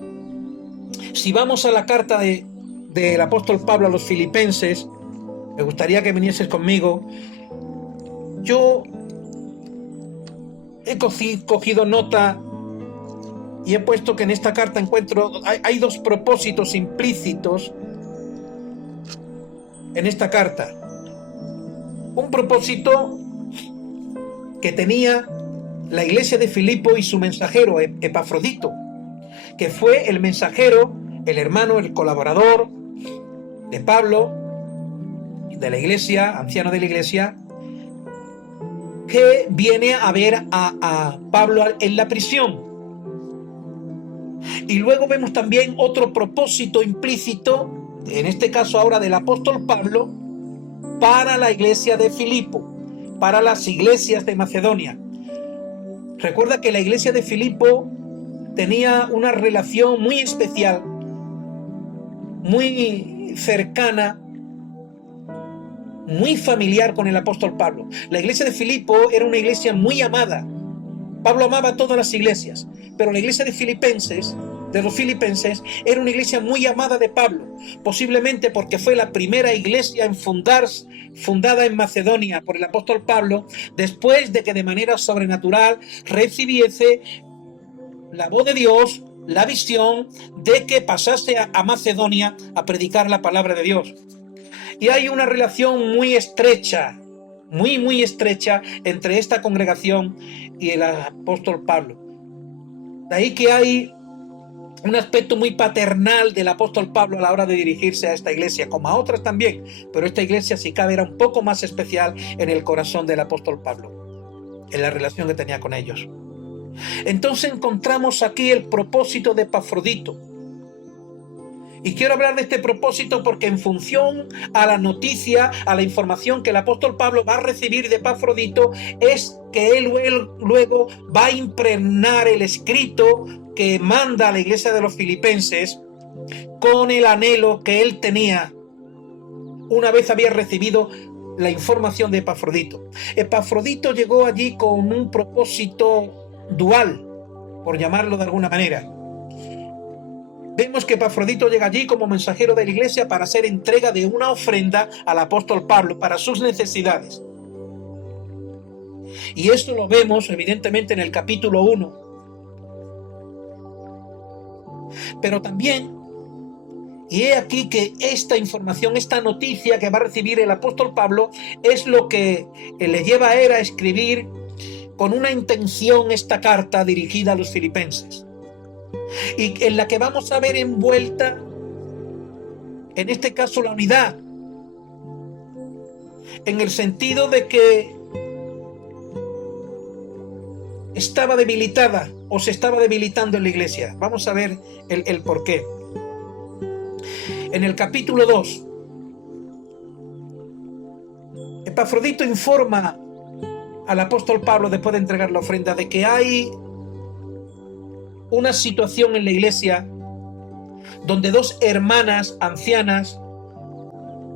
si vamos a la carta del apóstol Pablo a los Filipenses, me gustaría que vinieses conmigo. Yo he cogido nota y he puesto que en esta carta hay 2 propósitos implícitos en esta carta. Un propósito que tenía la iglesia de Filipo y su mensajero Epafrodito, que fue el mensajero, el hermano, el colaborador de Pablo, de la iglesia, anciano de la iglesia, que viene a ver a Pablo en la prisión. Y luego vemos también otro propósito implícito, en este caso ahora del apóstol Pablo, para la iglesia de Filipo, para las iglesias de Macedonia. Recuerda que la iglesia de Filipo tenía una relación muy especial, muy cercana, muy familiar con el apóstol Pablo. La iglesia de Filipo era una iglesia muy amada. Pablo amaba a todas las iglesias, pero la iglesia de los filipenses, era una iglesia muy amada de Pablo, posiblemente porque fue la primera iglesia fundada en Macedonia por el apóstol Pablo, después de que de manera sobrenatural recibiese la voz de Dios, la visión de que pasase a Macedonia a predicar la palabra de Dios. Y hay una relación muy estrecha, muy estrecha entre esta congregación y el apóstol Pablo. De ahí que hay un aspecto muy paternal del apóstol Pablo a la hora de dirigirse a esta iglesia, como a otras también, pero esta iglesia, si cabe, era un poco más especial en el corazón del apóstol Pablo, en la relación que tenía con ellos. Entonces encontramos aquí el propósito de Epafrodito. Y quiero hablar de este propósito porque en función a la noticia, a la información que el apóstol Pablo va a recibir de Epafrodito, es que él luego va a impregnar el escrito que manda a la iglesia de los filipenses con el anhelo que él tenía una vez había recibido la información de Epafrodito. Epafrodito llegó allí con un propósito dual, por llamarlo de alguna manera. Vemos que Epafrodito llega allí como mensajero de la iglesia para hacer entrega de una ofrenda al apóstol Pablo para sus necesidades. Y esto lo vemos evidentemente en el capítulo 1. Pero también, y he aquí que esta información, esta noticia que va a recibir el apóstol Pablo, es lo que le lleva a él a escribir con una intención esta carta dirigida a los filipenses. Y en la que vamos a ver envuelta, en este caso, la unidad, en el sentido de que estaba debilitada o se estaba debilitando en la iglesia. Vamos a ver el por qué. En el capítulo 2, Epafrodito informa al apóstol Pablo, después de entregar la ofrenda, de que hay una situación en la iglesia donde dos hermanas ancianas,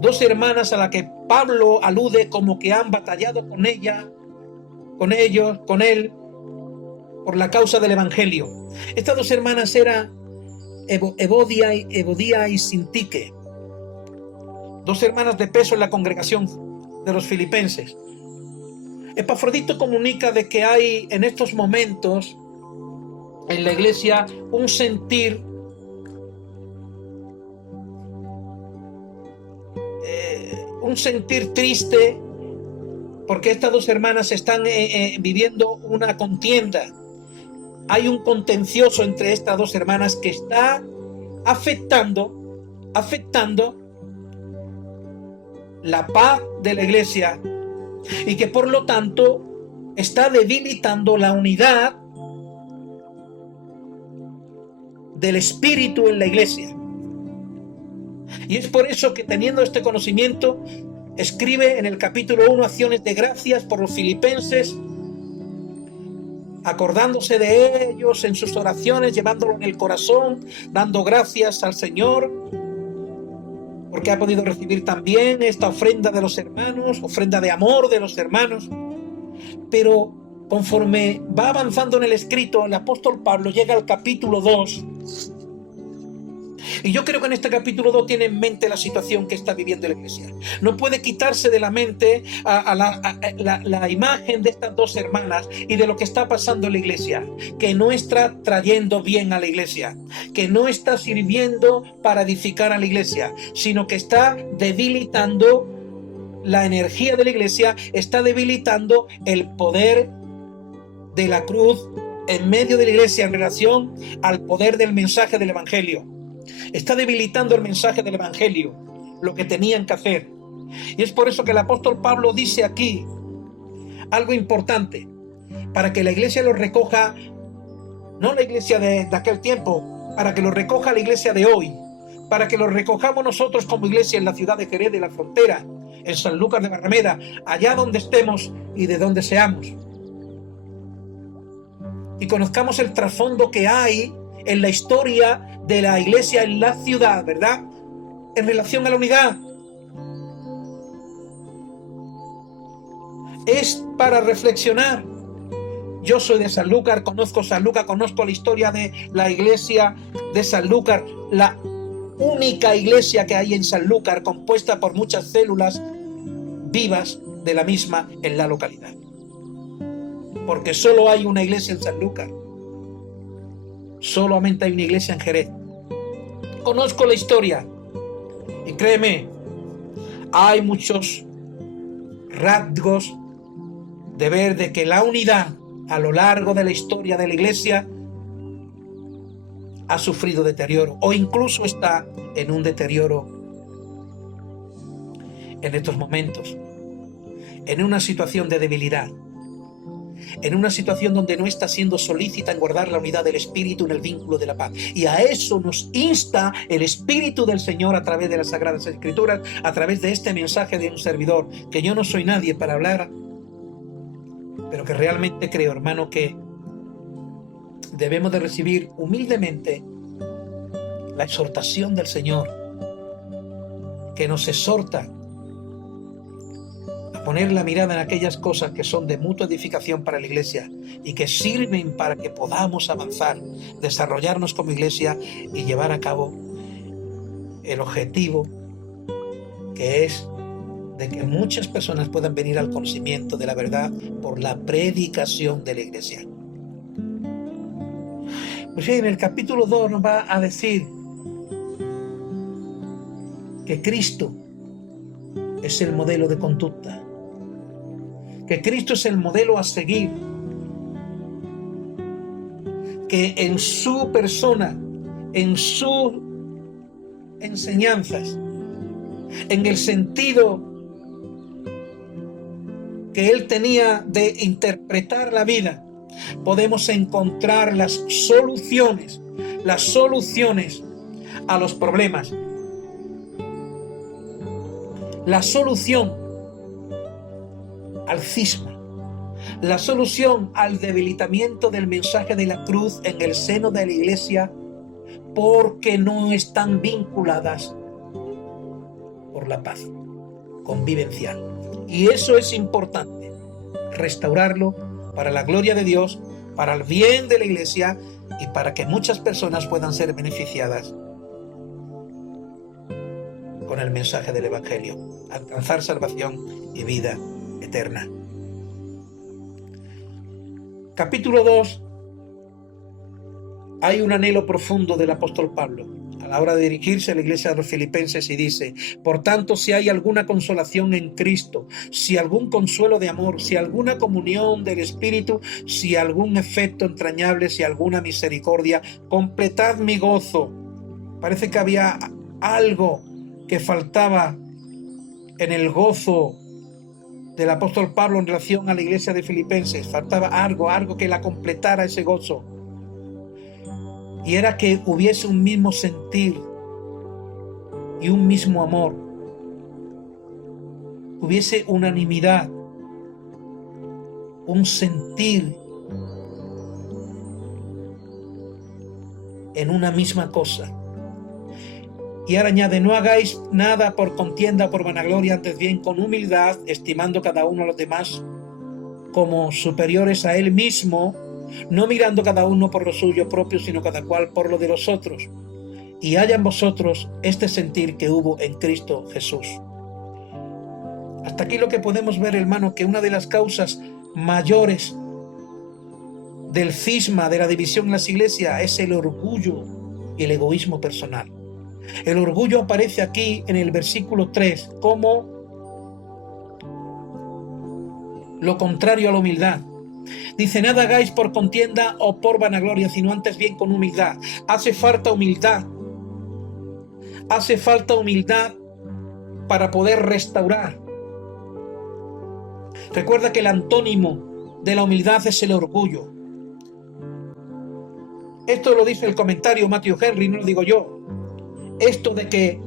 dos hermanas a las que Pablo alude como que han batallado con él, por la causa del evangelio. Estas dos hermanas eran Evodia y Sintique, dos hermanas de peso en la congregación de los filipenses. Epafrodito comunica de que hay en estos momentos en la iglesia un sentir triste, porque estas dos hermanas están viviendo una contienda. Hay un contencioso entre estas dos hermanas que está afectando la paz de la iglesia y que por lo tanto está debilitando la unidad del espíritu en la iglesia. Y es por eso que, teniendo este conocimiento, escribe en el capítulo 1 acciones de gracias por los filipenses, acordándose de ellos en sus oraciones, llevándolo en el corazón, dando gracias al Señor, porque ha podido recibir también esta ofrenda de los hermanos, ofrenda de amor de los hermanos. Pero conforme va avanzando en el escrito, el apóstol Pablo llega al capítulo 2, y yo creo que en este capítulo 2 tiene en mente la situación que está viviendo la iglesia. No puede quitarse de la mente la imagen de estas dos hermanas y de lo que está pasando en la iglesia, que no está trayendo bien a la iglesia, que no está sirviendo para edificar a la iglesia, sino que está debilitando la energía de la iglesia, está debilitando el poder de la cruz en medio de la iglesia en relación al poder del mensaje del evangelio. Está debilitando el mensaje del evangelio, lo que tenían que hacer. Y es por eso que el apóstol Pablo dice aquí algo importante, para que la iglesia lo recoja, no la iglesia de aquel tiempo, para que lo recoja la iglesia de hoy, para que lo recojamos nosotros como iglesia en la ciudad de Jerez de la Frontera, en Sanlúcar de Barrameda, allá donde estemos y de donde seamos. Y conozcamos el trasfondo que hay en la historia de la iglesia en la ciudad, ¿verdad? En relación a la unidad. Es para reflexionar. Yo soy de Sanlúcar, conozco Sanlúcar, conozco la historia de la iglesia de Sanlúcar, la única iglesia que hay en Sanlúcar, compuesta por muchas células vivas de la misma en la localidad. Porque solo hay una iglesia en Sanlúcar. Solamente hay una iglesia en Jerez. Conozco la historia. Y créeme, hay muchos rasgos de ver de que la unidad a lo largo de la historia de la iglesia ha sufrido deterioro o incluso está en un deterioro en estos momentos, en una situación de debilidad, en una situación donde no está siendo solícita en guardar la unidad del Espíritu en el vínculo de la paz. Y a eso nos insta el Espíritu del Señor a través de las Sagradas Escrituras, a través de este mensaje de un servidor, que yo no soy nadie para hablar, pero que realmente creo, hermano, que debemos de recibir humildemente la exhortación del Señor, que nos exhorta a poner la mirada en aquellas cosas que son de mutua edificación para la iglesia y que sirven para que podamos avanzar, desarrollarnos como iglesia y llevar a cabo el objetivo, que es de que muchas personas puedan venir al conocimiento de la verdad por la predicación de la iglesia. Pues bien, en el capítulo 2 nos va a decir que Cristo es el modelo de conducta, que Cristo es el modelo a seguir, que en su persona, en sus enseñanzas, en el sentido que él tenía de interpretar la vida, podemos encontrar las soluciones a los problemas, la solución al cisma, la solución al debilitamiento del mensaje de la cruz en el seno de la iglesia, porque no están vinculadas por la paz convivencial. Y eso es importante, restaurarlo para la gloria de Dios, para el bien de la iglesia y para que muchas personas puedan ser beneficiadas con el mensaje del Evangelio, alcanzar salvación y vida eterna. Capítulo 2. Hay un anhelo profundo del apóstol Pablo a la hora de dirigirse a la iglesia de los filipenses y dice: por tanto, si hay alguna consolación en Cristo, si algún consuelo de amor, si alguna comunión del Espíritu, si algún efecto entrañable, si alguna misericordia, completad mi gozo. Parece que había algo que faltaba en el gozo del apóstol Pablo en relación a la iglesia de Filipenses. Faltaba algo que la completara ese gozo. Y era que hubiese un mismo sentir y un mismo amor. Hubiese unanimidad, un sentir en una misma cosa. Y ahora añade: no hagáis nada por contienda o por vanagloria, antes bien con humildad, estimando cada uno a los demás como superiores a él mismo, no mirando cada uno por lo suyo propio, sino cada cual por lo de los otros. Y haya en vosotros este sentir que hubo en Cristo Jesús. Hasta aquí lo que podemos ver, hermano, que una de las causas mayores del cisma, de la división en las iglesias, es el orgullo y el egoísmo personal. El orgullo aparece aquí en el versículo 3 como lo contrario a la humildad. Dice: nada hagáis por contienda o por vanagloria, sino antes bien con humildad. Hace falta humildad para poder restaurar. Recuerda que el antónimo de la humildad es el orgullo. Esto lo dice el comentario Matthew Henry, no lo digo yo. Esto de que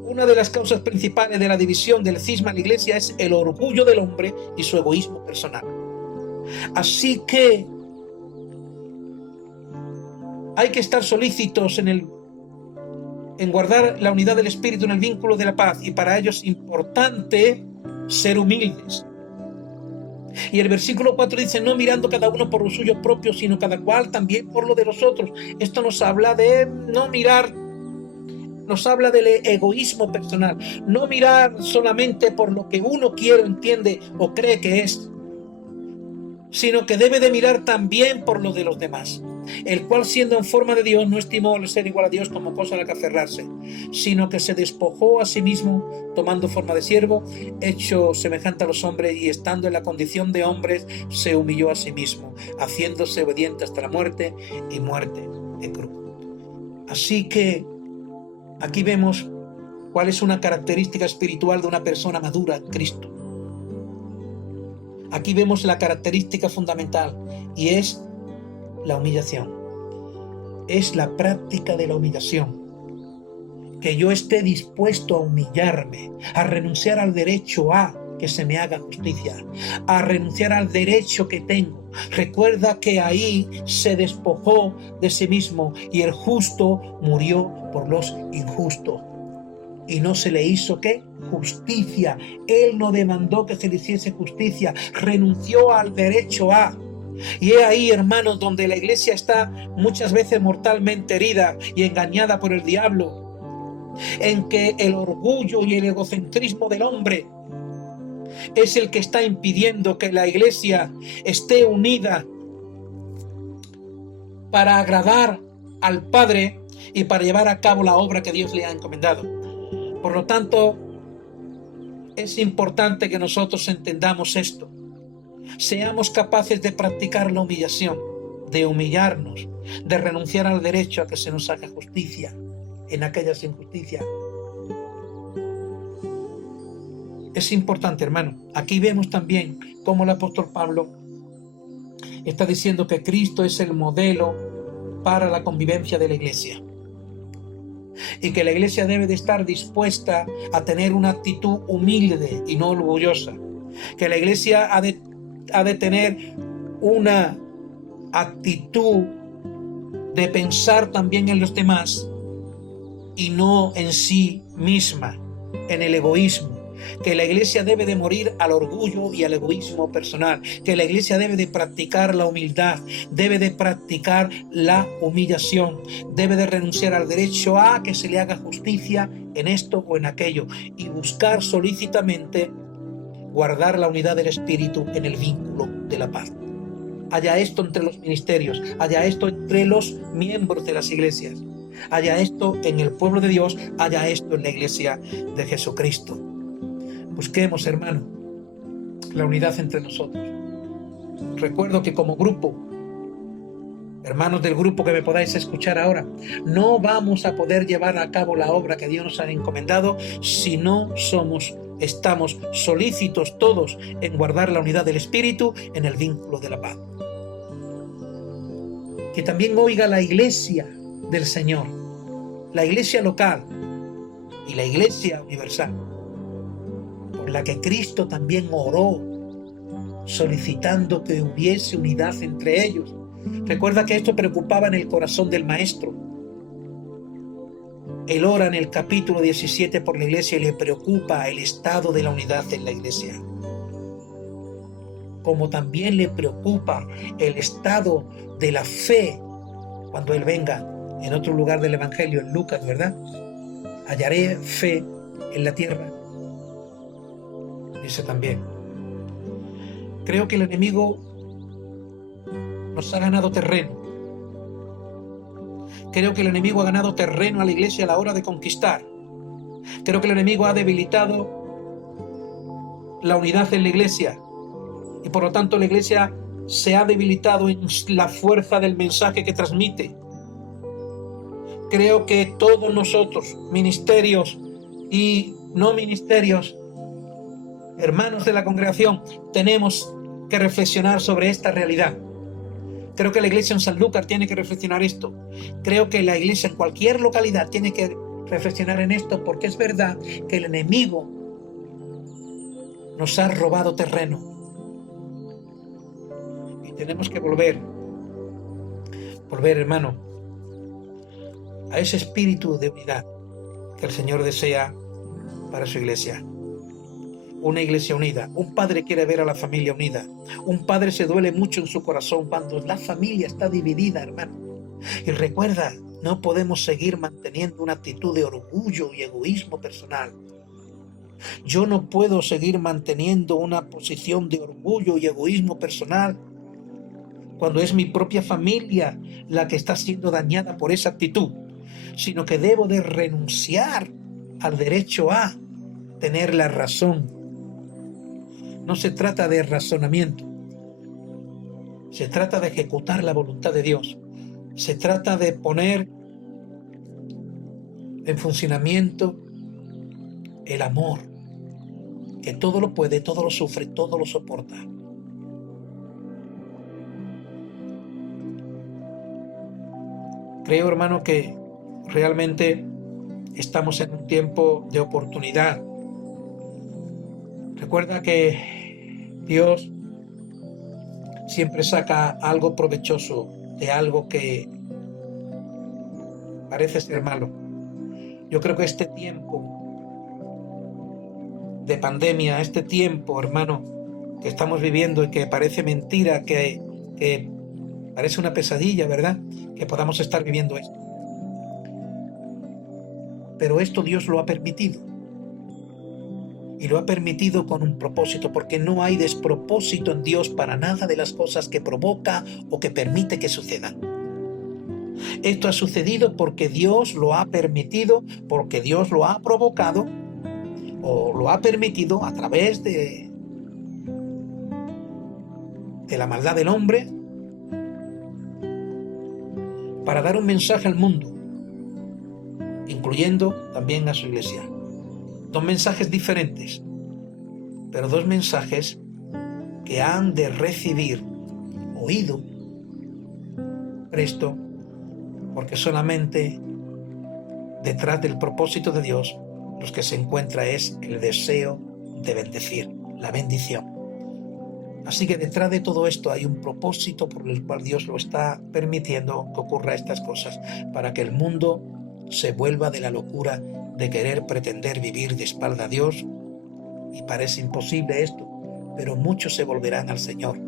una de las causas principales de la división del cisma en la iglesia es el orgullo del hombre y su egoísmo personal. Así que hay que estar solícitos en guardar la unidad del espíritu en el vínculo de la paz, y para ello es importante ser humildes. Y el versículo 4 dice: no mirando cada uno por lo suyo propio, sino cada cual también por lo de los otros. Esto nos habla de no mirar, nos habla del egoísmo personal, no mirar solamente por lo que uno quiere, entiende o cree que es, sino que debe de mirar también por lo de los demás, el cual, siendo en forma de Dios, no estimó el ser igual a Dios como cosa a la que aferrarse, sino que se despojó a sí mismo, tomando forma de siervo, hecho semejante a los hombres, y estando en la condición de hombres, se humilló a sí mismo, haciéndose obediente hasta la muerte, y muerte de cruz. Así que aquí vemos cuál es una característica espiritual de una persona madura en Cristo. Aquí vemos la característica fundamental, y es la humillación. Es la práctica de la humillación. Que yo esté dispuesto a humillarme, a renunciar al derecho a que se me haga justicia, a renunciar al derecho que tengo. Recuerda que ahí se despojó de sí mismo, y el justo murió por los injustos. Y no se le hizo, ¿qué? Justicia. Él no demandó que se le hiciese justicia, renunció al derecho a. Y es ahí, hermanos, donde la iglesia está muchas veces mortalmente herida y engañada por el diablo, en que el orgullo y el egocentrismo del hombre es el que está impidiendo que la iglesia esté unida para agradar al Padre y para llevar a cabo la obra que Dios le ha encomendado. Por lo tanto, es importante que nosotros entendamos esto. Seamos capaces de practicar la humillación, de humillarnos, de renunciar al derecho a que se nos haga justicia en aquellas injusticias. Es importante, hermano. Aquí vemos también cómo el apóstol Pablo está diciendo que Cristo es el modelo para la convivencia de la iglesia, y que la iglesia debe de estar dispuesta a tener una actitud humilde y no orgullosa, que la iglesia ha de tener una actitud de pensar también en los demás y no en sí misma, en el egoísmo, que la iglesia debe de morir al orgullo y al egoísmo personal, que la iglesia debe de practicar la humildad, debe de practicar la humillación, debe de renunciar al derecho a que se le haga justicia en esto o en aquello, y buscar solícitamente guardar la unidad del espíritu en el vínculo de la paz. Haya esto entre los ministerios, haya esto entre los miembros de las iglesias, haya esto en el pueblo de Dios, haya esto en la iglesia de Jesucristo. Busquemos, hermano, la unidad entre nosotros. Recuerdo que como grupo, hermanos del grupo que me podáis escuchar ahora, no vamos a poder llevar a cabo la obra que Dios nos ha encomendado si no estamos solícitos todos en guardar la unidad del espíritu en el vínculo de la paz. Que también oiga la iglesia del Señor, la iglesia local y la iglesia universal, por la que Cristo también oró, solicitando que hubiese unidad entre ellos. Recuerda que esto preocupaba en el corazón del Maestro. Él ora en el capítulo 17 por la iglesia y le preocupa el estado de la unidad en la iglesia. Como también le preocupa el estado de la fe cuando Él venga. En otro lugar del Evangelio, en Lucas, ¿verdad? Hallaré fe en la tierra. Dice también. Creo que el enemigo nos ha ganado terreno. Creo que el enemigo ha ganado terreno a la iglesia a la hora de conquistar. Creo que el enemigo ha debilitado la unidad en la iglesia. Y por lo tanto la iglesia se ha debilitado en la fuerza del mensaje que transmite. Creo que todos nosotros, ministerios y no ministerios. Hermanos de la congregación, tenemos que reflexionar sobre esta realidad. Creo que la iglesia en Sanlúcar tiene que reflexionar esto. Creo que la iglesia en cualquier localidad tiene que reflexionar en esto, porque es verdad que el enemigo nos ha robado terreno. Y tenemos que volver, hermano, a ese espíritu de unidad que el Señor desea para su iglesia. Una iglesia unida. Un padre quiere ver a la familia unida. Un padre se duele mucho en su corazón cuando la familia está dividida, hermano. Y recuerda, no podemos seguir manteniendo una actitud de orgullo y egoísmo personal. Yo no puedo seguir manteniendo una posición de orgullo y egoísmo personal cuando es mi propia familia la que está siendo dañada por esa actitud, sino que debo de renunciar al derecho a tener la razón. No se trata de razonamiento, se trata de ejecutar la voluntad de Dios, se trata de poner en funcionamiento el amor, que todo lo puede, todo lo sufre, todo lo soporta. Creo, hermano, que realmente estamos en un tiempo de oportunidad. Recuerda que Dios siempre saca algo provechoso de algo que parece ser malo. Yo creo que este tiempo de pandemia, este tiempo, hermano, que estamos viviendo y que parece mentira, que parece una pesadilla, ¿verdad? Que podamos estar viviendo esto. Pero esto Dios lo ha permitido. Y lo ha permitido con un propósito, porque no hay despropósito en Dios para nada de las cosas que provoca o que permite que sucedan. Esto ha sucedido porque Dios lo ha permitido, porque Dios lo ha provocado o lo ha permitido a través de la maldad del hombre, para dar un mensaje al mundo, incluyendo también a su iglesia. Dos mensajes diferentes, pero dos mensajes que han de recibir oído presto, porque solamente detrás del propósito de Dios lo que se encuentra es el deseo de bendecir, la bendición. Así que detrás de todo esto hay un propósito por el cual Dios lo está permitiendo que ocurra estas cosas, para que el mundo se vuelva de la locura de querer pretender vivir de espalda a Dios, y parece imposible esto, pero muchos se volverán al Señor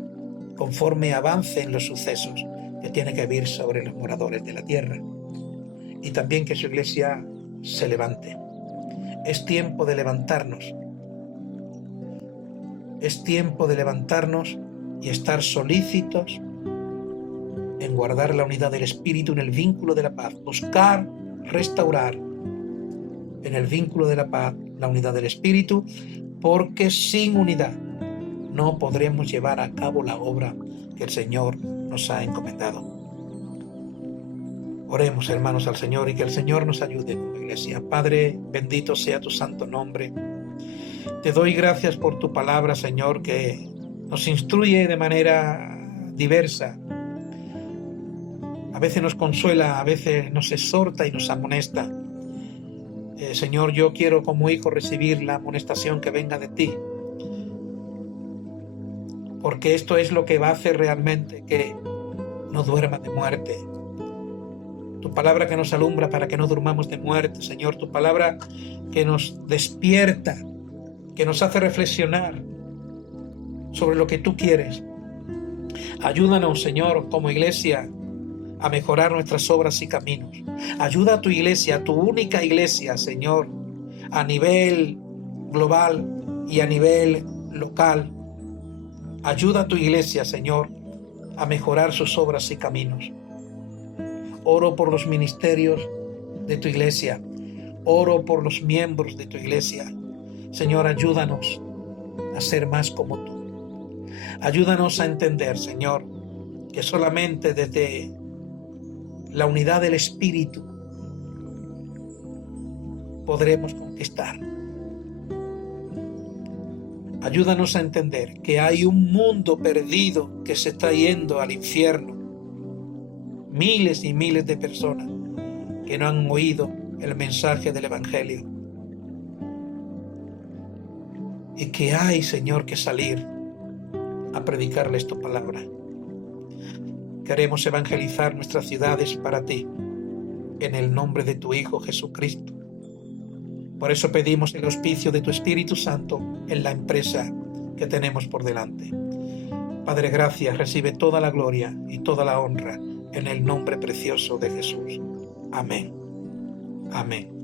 conforme avancen los sucesos que tienen que vivir sobre los moradores de la tierra, y también que su iglesia se levante. Es tiempo de levantarnos, es tiempo de levantarnos y estar solícitos en guardar la unidad del Espíritu en el vínculo de la paz, buscar restaurar en el vínculo de la paz la unidad del Espíritu, porque sin unidad no podremos llevar a cabo la obra que el Señor nos ha encomendado. Oremos, hermanos, al Señor, y que el Señor nos ayude como iglesia. Padre, bendito sea tu santo nombre. Te doy gracias por tu palabra, Señor, que nos instruye de manera diversa. A veces nos consuela, a veces nos exhorta y nos amonesta. Señor, yo quiero como hijo recibir la amonestación que venga de ti, porque esto es lo que va a hacer realmente que no duerma de muerte. Tu palabra que nos alumbra para que no durmamos de muerte, Señor. Tu palabra que nos despierta, que nos hace reflexionar sobre lo que tú quieres. Ayúdanos, Señor, como iglesia, a mejorar nuestras obras y caminos. Ayuda a tu iglesia, a tu única iglesia, Señor, a nivel global y a nivel local. Ayuda a tu iglesia, Señor, a mejorar sus obras y caminos. Oro por los ministerios de tu iglesia. Oro por los miembros de tu iglesia. Señor, ayúdanos a ser más como tú. Ayúdanos a entender, Señor, que solamente desde la unidad del Espíritu podremos conquistar. Ayúdanos a entender que hay un mundo perdido que se está yendo al infierno. Miles y miles de personas que no han oído el mensaje del Evangelio. Y que hay, Señor, que salir a predicarles tu palabra. Queremos evangelizar nuestras ciudades para ti, en el nombre de tu Hijo Jesucristo. Por eso pedimos el auspicio de tu Espíritu Santo en la empresa que tenemos por delante. Padre, gracias, recibe toda la gloria y toda la honra en el nombre precioso de Jesús. Amén. Amén.